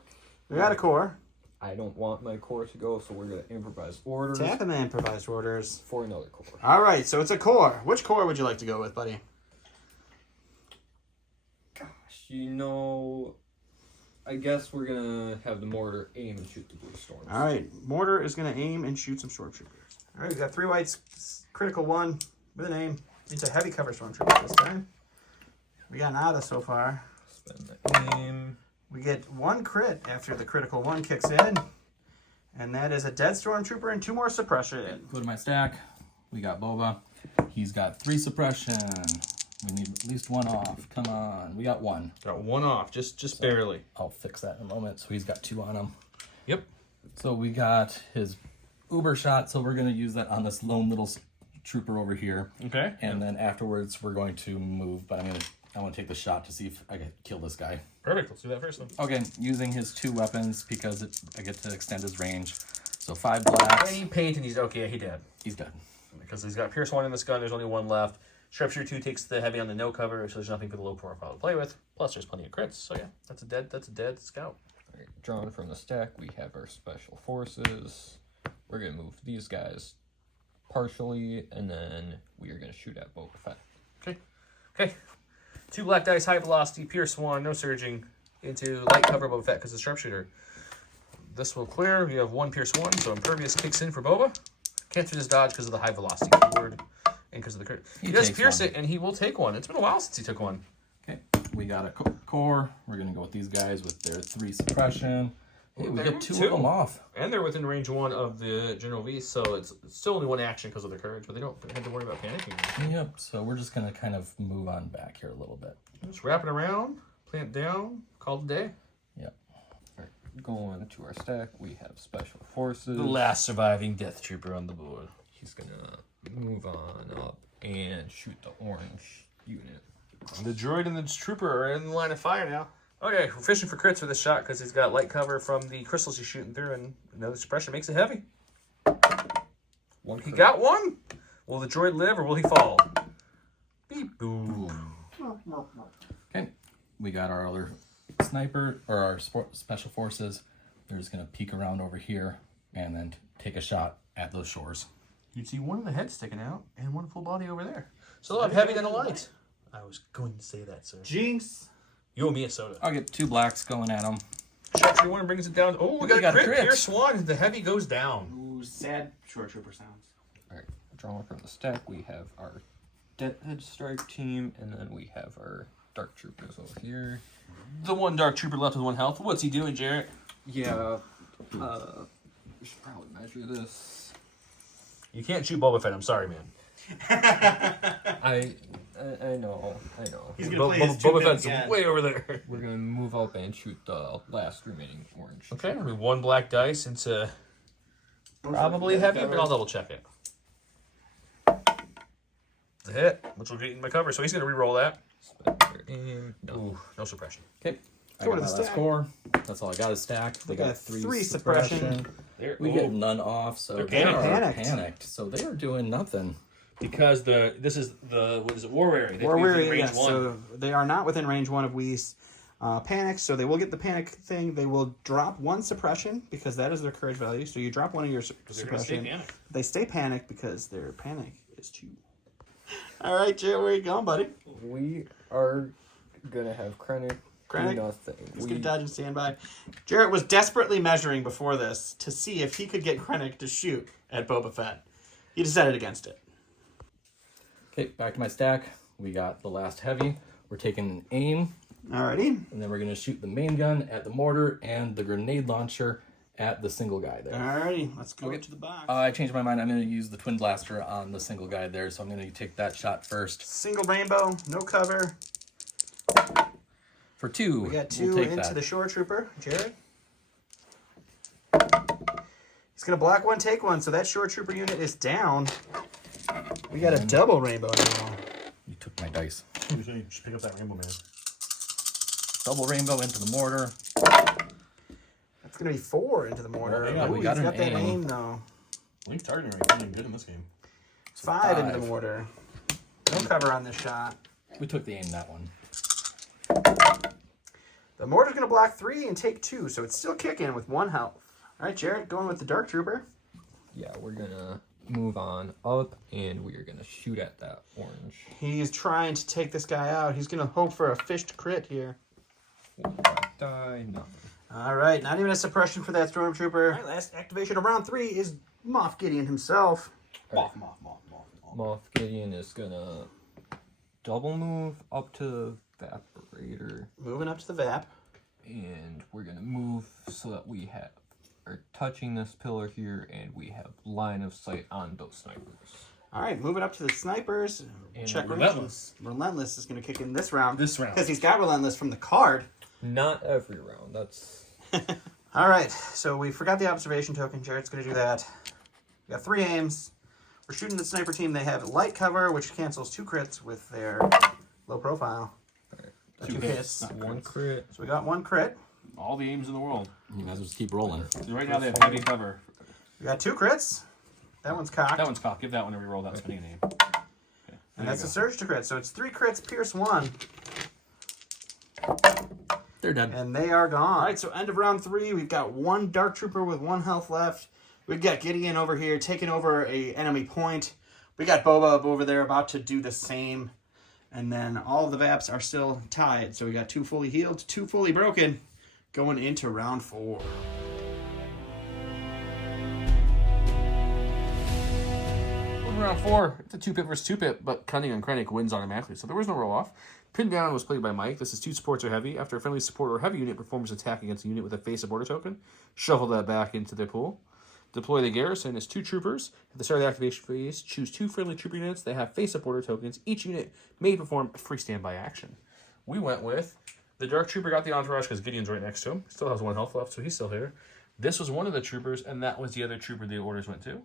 we got a core. I don't want my core to go, so we're going to improvise orders Tap and then improvised orders. for another core. Alright, so it's a core. Which core would you like to go with, buddy? Gosh, you know, I guess we're going to have the mortar aim and shoot the blue storms. Alright, Mortar is going to aim and shoot some Stormtroopers. Alright, we got 3 whites, critical 1 with an aim into heavy cover Stormtroopers this time. We got nada so far. Spend the aim. We get 1 crit after the critical 1 kicks in. And that is a dead stormtrooper and 2 more suppression. Go to my stack. We got Boba. He's got 3 suppression. We need at least 1 off. Come on. We got 1. Got 1 off, just barely. I'll fix that in a moment. So he's got 2 on him. Yep. So we got his uber shot. So we're going to use that on this lone little trooper over here. Okay. And then afterwards we're going to move. But I want to take the shot to see if I can kill this guy. Perfect. Let's do that first then. Okay, using his 2 weapons because I get to extend his range. So 5 blacks. Any paint and he's okay. He dead He's dead. because he's got Pierce 1 in this gun. There's only 1 left. Sharpshooter 2 takes the heavy on the no cover, so there's nothing for the low profile to play with. Plus, there's plenty of crits. So yeah, that's a dead scout. All right, drawn from the stack, we have our special forces. We're gonna move these guys partially, and then we are gonna shoot at Boba Fett. Okay. 2 black dice, high velocity, Pierce 1, no surging, into light cover Boba Fett because of Sharpshooter. This will clear. We have 1 Pierce 1, so Impervious kicks in for Boba. Can't through his dodge because of the high velocity keyword and because of the crit. He does takes pierce 1. it, and he will take 1. It's been a while since he took 1. Okay, we got a core. We're going to go with these guys with their 3 suppression. Hey, we get 2 of them off. And they're within range 1 of the General V, so it's still only 1 action because of their courage, but they don't have to worry about panicking. Yep, so we're just going to kind of move on back here a little bit. Just wrap it around, plant down, call it a day. Yep. All right, going to our stack, we have special forces. The last surviving Death Trooper on the board. He's gonna move on up and shoot the orange unit. The droid and the trooper are in the line of fire now. Okay, we're fishing for crits for this shot because he's got light cover from the crystals he's shooting through, and another suppression makes it heavy. 1 He crit. got 1. Will the droid live or will he fall? Beep boom. Okay, we got our other sniper, or our special forces. They're just going to peek around over here and then take a shot at those shores. You'd see 1 in the head sticking out and 1 full body over there. So they'll have heavy then a light. I was going to say that, sir. Jinx. You owe me a soda. I'll get 2 blacks going at them. Sharpshooter 1 brings it down. Oh, we got a crit. crit. Pierce 1. The heavy goes down. Ooh, sad short trooper sounds. All right, drawing from the stack, we have our Deadhead Strike team, and then we have our Dark Troopers over here. The 1 Dark Trooper left with 1 health. What's he doing, Jarrett? Yeah, we should probably measure this. You can't shoot Boba Fett. I'm sorry, man. I know. He's gonna play his Boba 2 minutes Fett's again. way over there. We're gonna move up and shoot the last remaining orange. Okay, we 1 black dice into probably heavy, but I'll double check it. It's a hit, which will get in my cover, so he's going to re-roll that. Spend their aim. No. Ooh, no suppression. Okay, I Go got to my the last stack. core. That's all I got is stack. They got got 3 3 suppression. We get none off, so they panicked. are panicked. So they are doing nothing. Because this is the what is it? War Weary. They War have to be weary, within yes. range 1. So they are not within range 1 of Whis. Panic, so they will get the panic thing. They will drop 1 suppression because that is their courage value. So you drop 1 of your They're gonna stay suppression. panicked. They stay panicked because their panic is 2. All right, Jay, where you going, buddy? We are gonna have Krennic. Krennic? Do nothing. He's going to dodge and stand by. Jarrett was desperately measuring before this to see if he could get Krennic to shoot at Boba Fett. He decided against it. Okay, back to my stack. We got the last heavy. We're taking aim, Alrighty. and then we're going to shoot the main gun at the mortar and the grenade launcher at the single guy there. Alrighty, let's go to the box. I changed my mind. I'm going to use the twin blaster on the single guy there, so I'm going to take that shot first. Single rainbow, no cover. For 2, We got 2 we'll take into that. the shore trooper, Jared. He's gonna block 1, take 1, so that shore trooper unit is down. We got a double rainbow now. You took my dice. Just pick up that rainbow, man. Double rainbow into the mortar. That's gonna be 4 into the mortar. Oh, yeah, we Ooh, got he's an got that aim. aim though. Link targeting range is doing good in this game. 5 into 5. the mortar. No cover on this shot. We took the aim that one. The mortar's gonna block 3 and take 2, so it's still kicking with 1 health. All right, Jarrett, going with the dark trooper. Yeah, we're gonna move on up, and we are gonna shoot at that orange. He's trying to take this guy out. He's gonna hope for a fished crit here. Die, nothing. All right, not even a suppression for that stormtrooper. All right, last activation of round 3 is Moff Gideon himself. Moff Gideon is gonna double move up to Evaporator. Moving up to the VAP. And we're going to move so that we are touching this pillar here, and we have line of sight on those snipers. All right, moving up to the snipers. And Check Relentless. Relentless is going to kick in this round. This round. Because he's got Relentless from the card. Not every round. That's All right, so we forgot the observation token. Jared's going to do that. We got 3 aims. We're shooting the sniper team. They have light cover, which cancels 2 crits with their low profile. 2 hits. 1 crit. So we got 1 crit. All the aims in the world. You guys just keep rolling. Right now they have heavy cover. We got 2 crits. That one's cocked. That one's cocked. Give that one a reroll. That spinning name. And that's a surge to crit. So it's 3 crits, pierce 1. They're dead. And they are gone. All right, so end of round 3. We've got 1 Dark Trooper with 1 health left. We've got Gideon over here taking over a enemy point. We got Boba up over there about to do the same. And then all of the Vaps are still tied. So we got 2 fully healed, 2 fully broken going into round 4. Round 4, it's a 2-pip versus 2-pip, but Gideon and Krennic wins automatically, so there was no roll-off. Pinned down was played by Mike. This is 2 supports or heavy. After a friendly support or heavy unit performs an attack against a unit with a face order token, shuffle that back into their pool. Deploy the garrison as 2 troopers. At the start of the activation phase, choose 2 friendly trooper units that have face order tokens. Each unit may perform a free standby action. We went with the Dark Trooper got the entourage because Gideon's right next to him. Still has 1 health left, so he's still here. This was one of the troopers, and that was the other trooper the orders went to.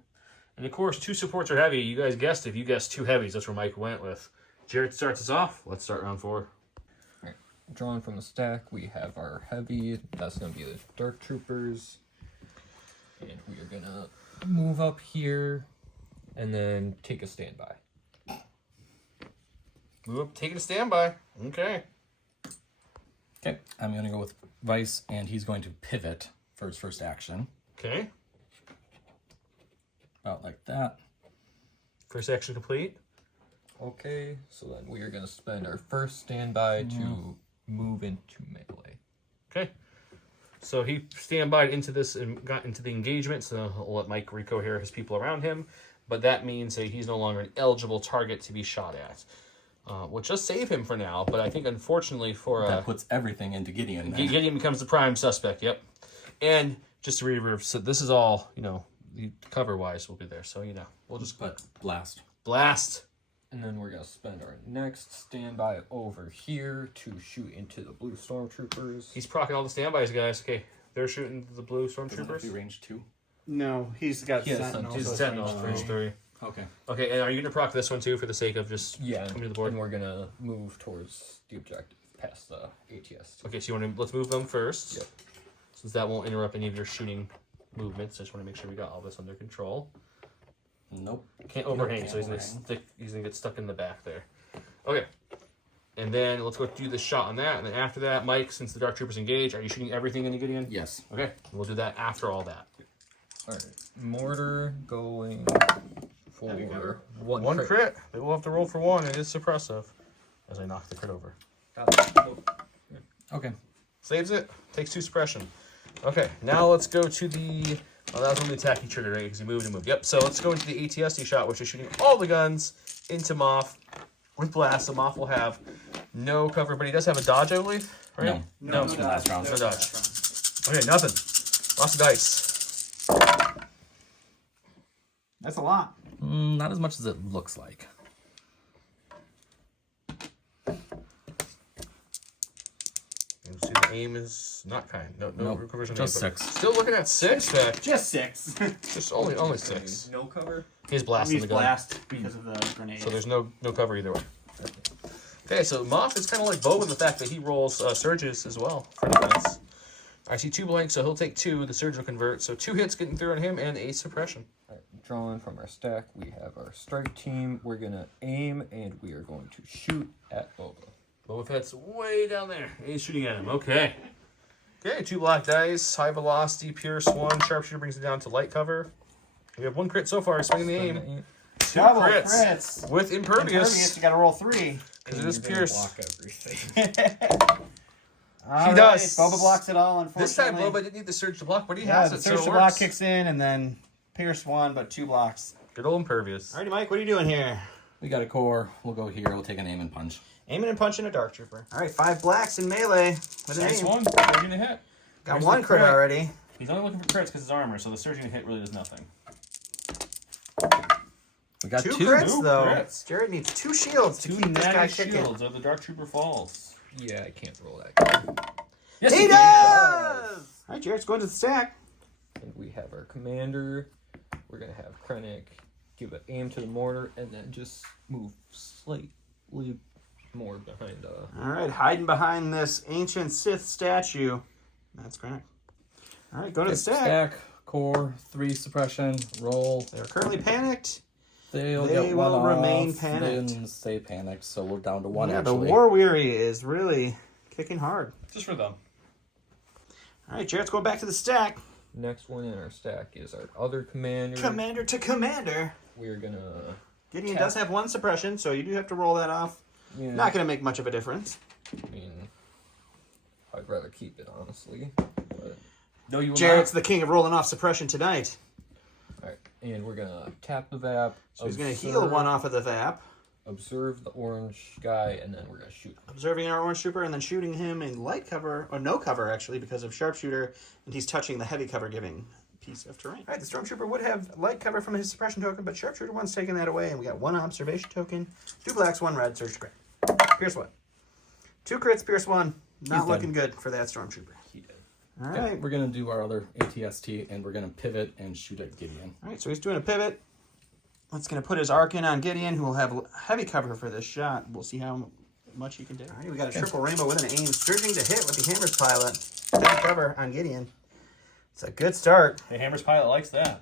And of course, 2 supports are heavy. You guys guessed. If you guessed 2 heavies, that's where Mike went with. Jared starts us off. Let's start round 4. Right. Drawing from the stack, we have our heavy. That's going to be the Dark Troopers. And we are going to move up here and then take a standby. Move up, taking a standby. Okay. Okay, I'm going to go with Vice, and he's going to pivot for his first action. Okay. About like that. First action complete. Okay, so then we are going to spend our first standby to move into melee. Okay. So he standbyed into this and got into the engagement, so I'll let Mike Rico hear his people around him. But that means that he's no longer an eligible target to be shot at. Which does save him for now, but I think unfortunately for... That puts everything into Gideon. Then. Gideon becomes the prime suspect, yep. And just to reverse, so this is all, the cover-wise will be there, so, we'll just... But blast. Blast! And then we're going to spend our next standby over here to shoot into the blue stormtroopers. He's proccing all the standbys, guys. Okay, they're shooting the blue Doesn't it stormtroopers. be range 2? No, he's got He has Sentinel. He's so it's Sentinel, range range 3. Okay. Okay, and are you going to proc this one too for the sake of just Yeah, coming to the board? and we're going to move towards the objective, past the ATST. Okay, so let's move them first. Yep. Since that won't interrupt any of your shooting movements. I just want to make sure we got all this under control. Nope. Can't overhang, Can't so he's overhang. gonna get stuck in the back there. Okay. And then let's go do the shot on that. And then after that, Mike, since the Dark Trooper's engaged, are you shooting everything into Gideon? Yes. Okay. We'll do that after all that. Alright, mortar going for One crit. They will have to roll for 1. It is suppressive. As I knock the crit over. Okay. Saves it. Takes 2 suppression. Okay. Now let's go to the... Oh, that was when the attack he triggered, right? Because he moved and moved. Yep. So let's go into the ATST shot, which is shooting all the guns into Moff with blast. So Moff will have no cover, but he does have a dodge, I believe. Right? No. No, last round. No dodge. Okay, nothing. Lots of dice. That's a lot. Not as much as it looks like. You see the aim is not kind. No Nope, conversion. just aim, but 6. Still looking at 6 back. Just 6. Just only 6. No cover? He's blasting He's the gun. blast because of the grenade. So there's no cover either way. Okay, so Moff is kind of like Boba in the fact that he rolls surges as well for defense. I see 2 blanks, so he'll take 2. The surge will convert. So 2 hits getting through on him and a suppression. Alright, drawing from our stack, we have our strike team. We're going to aim, and we are going to shoot at Boba. Boba Fett's way down there. He's shooting at him. Okay. Okay, 2 black dice, high velocity, pierce 1. Sharpshooter brings it down to light cover. We have 1 crit so far. Swinging the aim. 2 Double crits crits. with impervious. You gotta roll 3. Because it is pierce. Block everything. He does. Boba blocks it all, unfortunately. This time Boba didn't need the surge to block, but he Yeah, has the it, so surge it to block works. kicks in, and then pierce 1, but 2 blocks. Good old impervious. Alrighty, Mike, what are you doing here? We got a core. We'll go here. We'll take an aim and punch. Aiming and punching a Dark Trooper. All right, 5 blacks in melee with an Nice aim. one. Surging to hit. Got There's 1 the crit already. He's only looking for crits because his armor, so the surging to hit really does nothing. We got 2 2. crits, though. crits. Jared needs 2 shields to 2 keep this guy natty kicking. shields of the Dark Trooper falls. Yeah, I can't roll that. Yes, He he does! All right, Jared's going to the stack. And we have our commander. We're gonna have Krennic give an aim to the mortar and then just move slightly more behind. All right, hiding behind this ancient Sith statue. That's correct. All right, go to the stack. Stack, core, 3 suppression, roll. They're currently panicked. They They will will remain panicked. They didn't stay panicked, so we're down to 1 Yeah, actually. the War Weary is really kicking hard. Just for them. All right, Jared's going back to the stack. Next one in our stack is our other commander. Commander to commander. We're gonna. Gideon Tap. does have 1 suppression, so you do have to roll that off. Yeah, Not going to make much of a difference. I mean, I'd rather keep it honestly. But, No, you will Jared's the king of rolling off suppression tonight. all right, and we're gonna tap the VAP. So he's going to heal 1 off of the VAP. Observe the orange guy, and then we're gonna shoot him. Observing our orange trooper and then shooting him in light cover, or no cover actually, because of sharpshooter, and he's touching the heavy cover giving piece of terrain. All right, the stormtrooper would have light cover from his suppression token, but sharpshooter 1's taking that away, and we got 1 observation token, 2 blacks, 1 red, surge to crit. Pierce 1. 2 crits, Pierce 1. Not He's looking good for that stormtrooper. He did. All Yeah, right. we're gonna do our other ATST, and we're gonna pivot and shoot at Gideon. All right, so he's doing a pivot. That's going to put his arc in on Gideon, who will have heavy cover for this shot. We'll see how much he can do. All right, we got a triple rainbow with an aim, surging to hit with the Hammer's pilot. Heavy cover on Gideon. It's a good start. The Hammer's pilot likes that.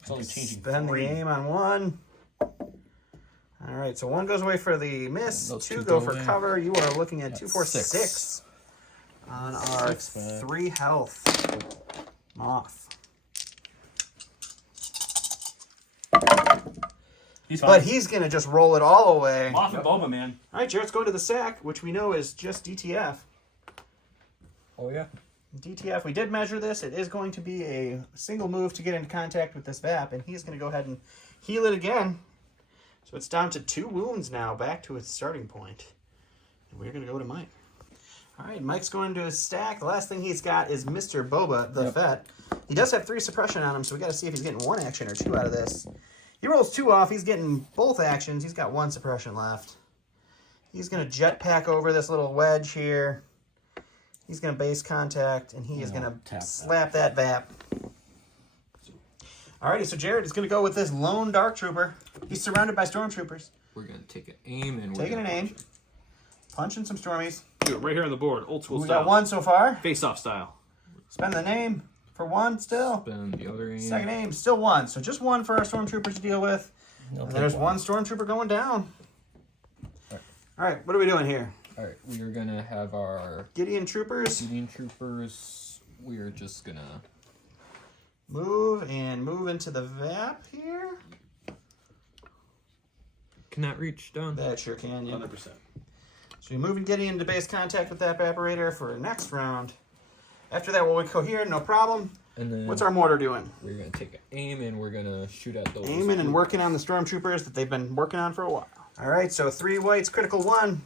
It's only changing Spend the 3. aim on 1. All right, so 1 goes away for the miss. Those 2 two go go for away. cover. You are looking at That's 2, 4, 6. 6 on our 6, man. 3 health. Moth. He's fine. But he's going to just roll it all away. Off and Boba, man. All right, Jared's going to the sack, which we know is just DTF. Oh yeah. DTF, we did measure this. It is going to be a single move to get into contact with this VAP, and he's going to go ahead and heal it again. So it's down to 2 wounds now, back to its starting point. And we're going to go to Mike. All right, Mike's going to his stack. The last thing he's got is Mr. Boba, the Fett. He does have 3 suppression on him, so we got to see if he's getting 1 action or 2 out of this. He rolls 2 off. He's getting both actions. He's got 1 suppression left. He's going to jetpack over this little wedge here. He's going to base contact, and he is going tap to that. slap that VAP. Alrighty, so Jared is going to go with this lone Dark Trooper. He's surrounded by Stormtroopers. We're gonna take an aim and we're Taking gonna an aim. punch him. Punching some Stormies. Do it right here on the board. Old school We style. got 1 so far. Face-off style. Spend the name for 1 still. Then the other aim. Second aim, still 1. So just 1 for our Stormtroopers to deal with. He'll And take there's 1. 1 Stormtrooper going down. Alright. Alright, what are we doing here? All right, we are gonna have our Gideon Troopers. Gideon troopers. We are just gonna. Move and move into the VAP here. Cannot reach down. That sure can, yeah. 100%. So you're moving Gideon into base contact with that evaporator for next round. After that, we'll go here, no problem. And then What's our mortar doing? we're gonna take an aim and we're gonna shoot at those. Aiming and working on the Stormtroopers that they've been working on for a while. Alright, so 3 whites, critical 1.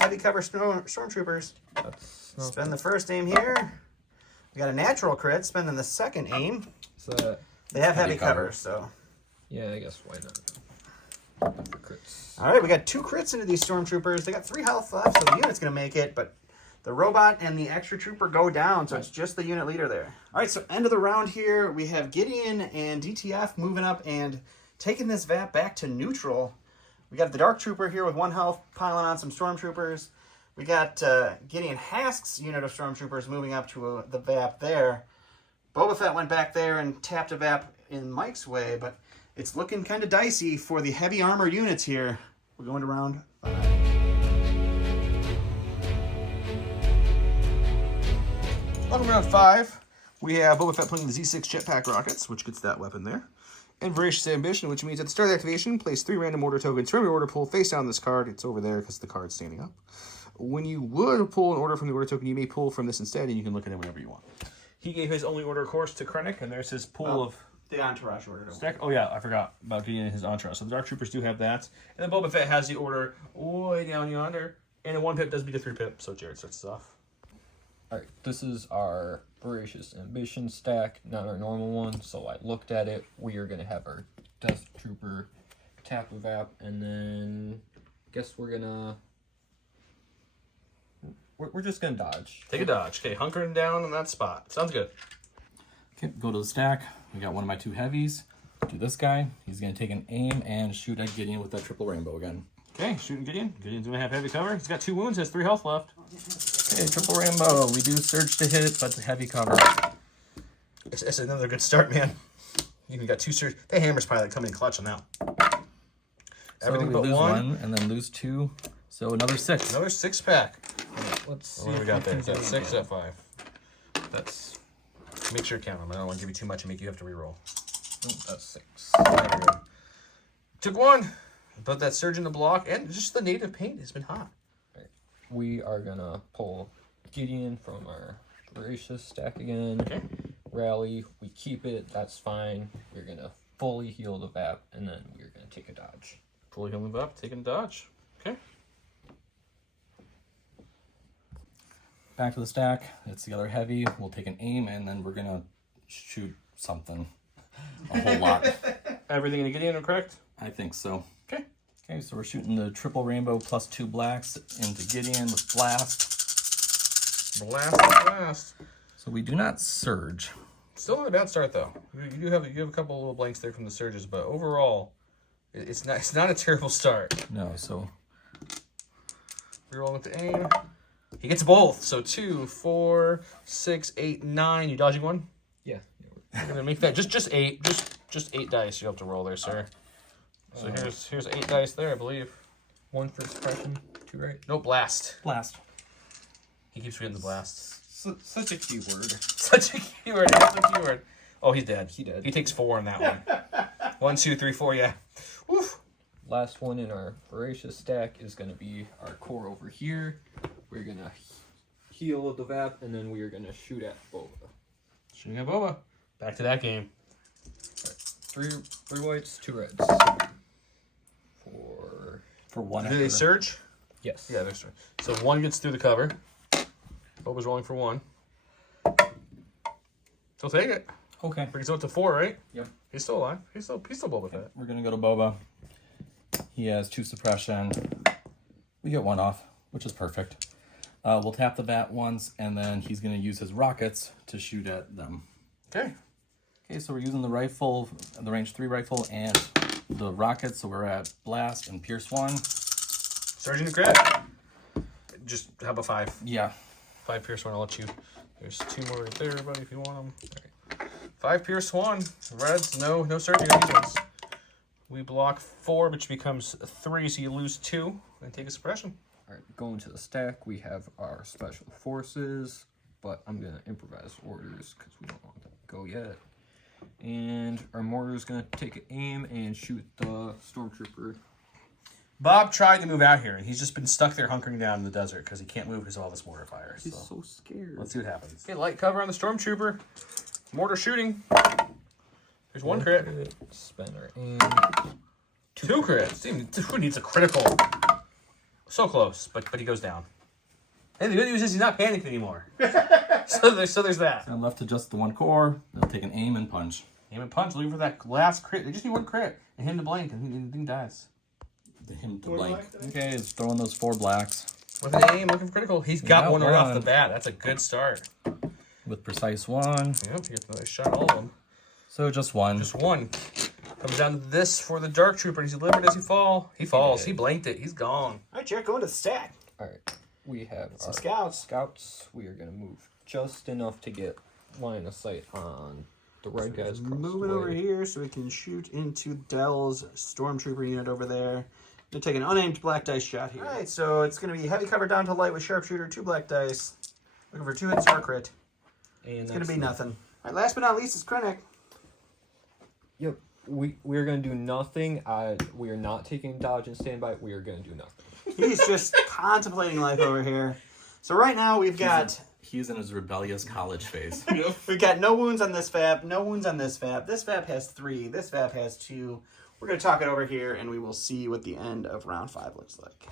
Heavy cover Stormtroopers. That's not Spend the first aim here. We got a natural crit, spending the second aim. so that, They have heavy Heavy cover, cover. so. yeah, I guess why not? The crits. Alright, we got 2 crits into these Stormtroopers. They got 3 health left, so the unit's going to make it, but the robot and the extra trooper go down, so it's just the unit leader there. Alright, so end of the round here. We have Gideon and DTF moving up and taking this VAP back to neutral. We got the Dark Trooper here with 1 health, piling on some Stormtroopers. We got Gideon Hask's unit of Stormtroopers moving up to the VAP there. Boba Fett went back there and tapped a VAP in Mike's way, but it's looking kind of dicey for the heavy armored units here. We're going to round 5. Welcome to round 5. We have Boba Fett playing the Z6 jetpack rockets, which gets that weapon there. And Voracious Ambition, which means at the start of the activation, place 3 random order tokens from your order pool face down this card. It's over there because the card's standing up. When you would pull an order from the order token, you may pull from this instead, and you can look at it whenever you want. He gave his only order course to Krennic, and there's his pool of The entourage order. Stack. Oh yeah, I forgot about Gideon and his entourage. So the Dark Troopers do have that, and then Boba Fett has the order way down yonder, and a 1 pip does beat a 3 pip. So Jared starts us off. All right, this is our Voracious Ambition stack, not our normal one. So I looked at it. We are gonna have our Death Trooper tap of app, and then guess we're gonna. We're just gonna dodge. Take a dodge. Okay, hunkering down in that spot. Sounds good. Okay, go to the stack. We got one of my 2 heavies. Do this guy. He's going to take an aim and shoot at Gideon with that triple rainbow again. Okay, shooting Gideon. Gideon's gonna have heavy cover. He's got 2 wounds. Has 3 health left. Okay, triple rainbow. We do surge to hit, but it's heavy cover. It's another good start, man. You even got 2 surge. The hammer's probably coming in clutch on that. Everything so we but lose 1. and then lose 2. So another 6. Another 6-pack. Let's see. What do we if got there? can Is that do 6? Is that. that 5? That's. Make sure you count them. I don't want to give you too much and make you have to reroll. Oh, that's 6. There we go. Took 1. Put that surge in the block, and just the native paint has been hot. We are gonna pull Gideon from our Voracious stack again. Okay. Rally, we keep it, that's fine. We're gonna fully heal the VAP, and then we're gonna take a dodge. Fully healing up, taking dodge. Okay. Back to the stack. It's the other heavy. We'll take an aim, and then we're going to shoot something. A whole lot. Everything in the Gideon, correct? I think so. Okay. Okay, so we're shooting the triple rainbow plus 2 blacks into Gideon with blast. Blast. So we do not surge. Still not a bad start though. You have a couple little blanks there from the surges, but overall, it's not a terrible start. No, so Reroll with the aim. He gets both. So 2, 4, 6, 8, 9. You dodging 1? Yeah. You're gonna make that just 8. Just 8 dice. You have to roll there, sir. So here's 8 dice there, I believe. 1 for suppression, 2 right. No blast. blast. He keeps forgetting the blast. Such a keyword. Such a keyword. That's a keyword. Oh, he's dead. He dead. He takes 4 on that one. 1, 2, 3, 4. Yeah. Woof. Last one in our Voracious stack is gonna be our core over here. We're gonna heal the VAP, and then we are gonna shoot at Boba. Shooting at Boba. Back to that game. 3 whites, 2 reds. For 1 Do they extra. surge? Yes. Yeah, they're surge. So 1 gets through the cover. Boba's rolling for 1. He'll take it. Okay. Brings it up to 4, right? Yep. He's still alive. He's still Boba Fett. We're going to go to Boba. He has 2 suppression. We get 1 off, which is perfect. We'll tap the bat once, and then he's going to use his rockets to shoot at them. Okay. Okay, so we're using the rifle, the range 3 rifle, and the rockets. So we're at blast and pierce 1. Surging the crit. Just, how about 5? Yeah. 5 pierce 1, I'll let you. There's 2 more right there, buddy, if you want them. Okay. 5 pierce 1. Reds, no surging on these ones. We block 4, which becomes 3, so you lose 2, and take a suppression. Alright, going to the stack, we have our special forces, but I'm gonna improvise orders because we don't want to go yet. And our mortar is gonna take an aim and shoot the stormtrooper. Bob tried to move out here, and he's just been stuck there hunkering down in the desert because he can't move because of all this mortar fire. He's so scared. Let's see what happens. Okay, light cover on the stormtrooper. Mortar shooting. There's 1 crit. Spend our aim. 2 crits. Who needs a critical? So close, but he goes down. Hey, the good news is he's not panicking anymore. so there's that. I'm left to just the 1 core. They'll take an aim and punch. Aim and punch, leave for that last crit. They just need 1 crit and him to blank, and he dies. Him to blank. Okay, he's throwing those 4 blacks. With an aim, looking for critical. He's got Yeah, 1 right off one. the bat. That's a good start. With precise 1. Yep, he gets another shot, all of them. So just 1. Just 1. Comes down to this for the Dark Trooper. He's delivered. Does he fall? He falls. He blanked it. He's gone. All right, Jared, going to the stack. Alright, we have Some our scouts. scouts. We are gonna move just enough to get line of sight on the red guys. across Moving the over way. here so we can shoot into Dell's stormtrooper unit over there. Gonna take an unaimed black dice shot here. All right, so it's gonna be heavy cover down to light with sharpshooter, 2 black dice. Looking for 2 hits or a crit. And It's gonna that's be nothing. All right, last but not least is Krennic. Yep. We're gonna do nothing. We are not taking dodge and standby. We are gonna do nothing. He's just contemplating life over here. So right now we've got He's in his rebellious college phase. We've got no wounds on this VAP, no wounds on this VAP. This VAP has 3, this VAP has 2. We're going to talk it over here, and we will see what the end of round 5 looks like.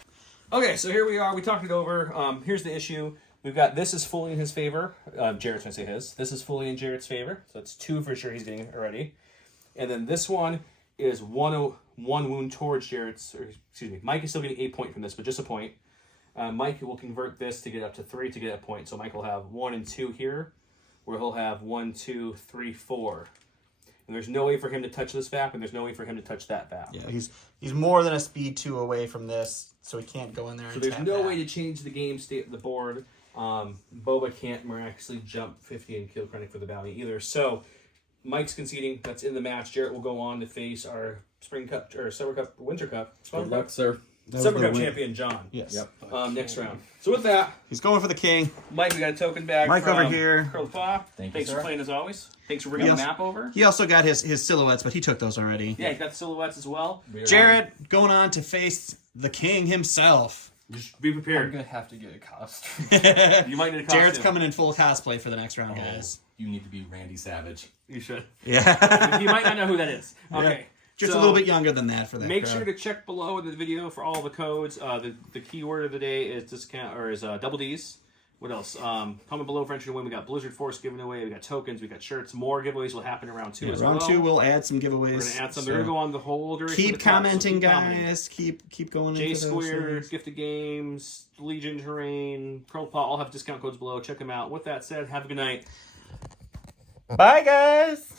Okay, so here we are. We talked it over. Here's the issue. We've got this is fully in his favor. Jarrett's going to say his. This is fully in Jarrett's favor. So that's 2 for sure he's getting already. And then this one is one wound towards Jarrett's. Or, excuse me. Mike is still getting 8 points from this, but just a point. Mike will convert this to get up to 3 to get a point. So Mike will have 1 and 2 here, where he'll have 1, 2, 3, 4. And there's no way for him to touch this VAP, and there's no way for him to touch that VAP. Yeah, he's more than a speed 2 away from this, so he can't go in there. So and there's tap no that. way to change the game state of the board. Boba can't miraculously jump 50 and kill Krennic for the bounty either. So Mike's conceding. That's in the match. Jarrett will go on to face our Spring Cup or Summer Cup, Winter Cup. Good luck, sir. Summer Cup champion John. Yes. Yep. Next round. So with that, He's going for the king. Mike, we got a token back. Mike from over here. Curl the Paw. Thank you, Thanks sir. for playing as always. Thanks for bringing the Yes. map over. He also got his silhouettes, but he took those already. Yeah, he got the silhouettes as well. Jarrett going on to face the king himself. Just be I'm prepared. gonna have to get a costume. You might need a costume. Jarrett's coming in full cosplay for the next round, guys. You need to be Randy Savage. You should. Yeah. You might not know who that is. Okay. Just so a little bit younger than that for that. Make crowd. sure to check below in the video for all the codes. The keyword of the day is discount or is double D's. What else? Comment below for entry to win. We got Blizzard Force giving away. We got tokens. We got shirts. More giveaways will happen in round 2 as well. Round 2 we'll add some giveaways. We're gonna add some. so They're gonna go on the whole duration. of keep the cup, so commenting, keep commenting. guys. Keep going. J into those Square, things. Gifted Games, Legion Terrain, Curl Paw all have discount codes below. Check them out. With that said, have a good night. Bye, guys.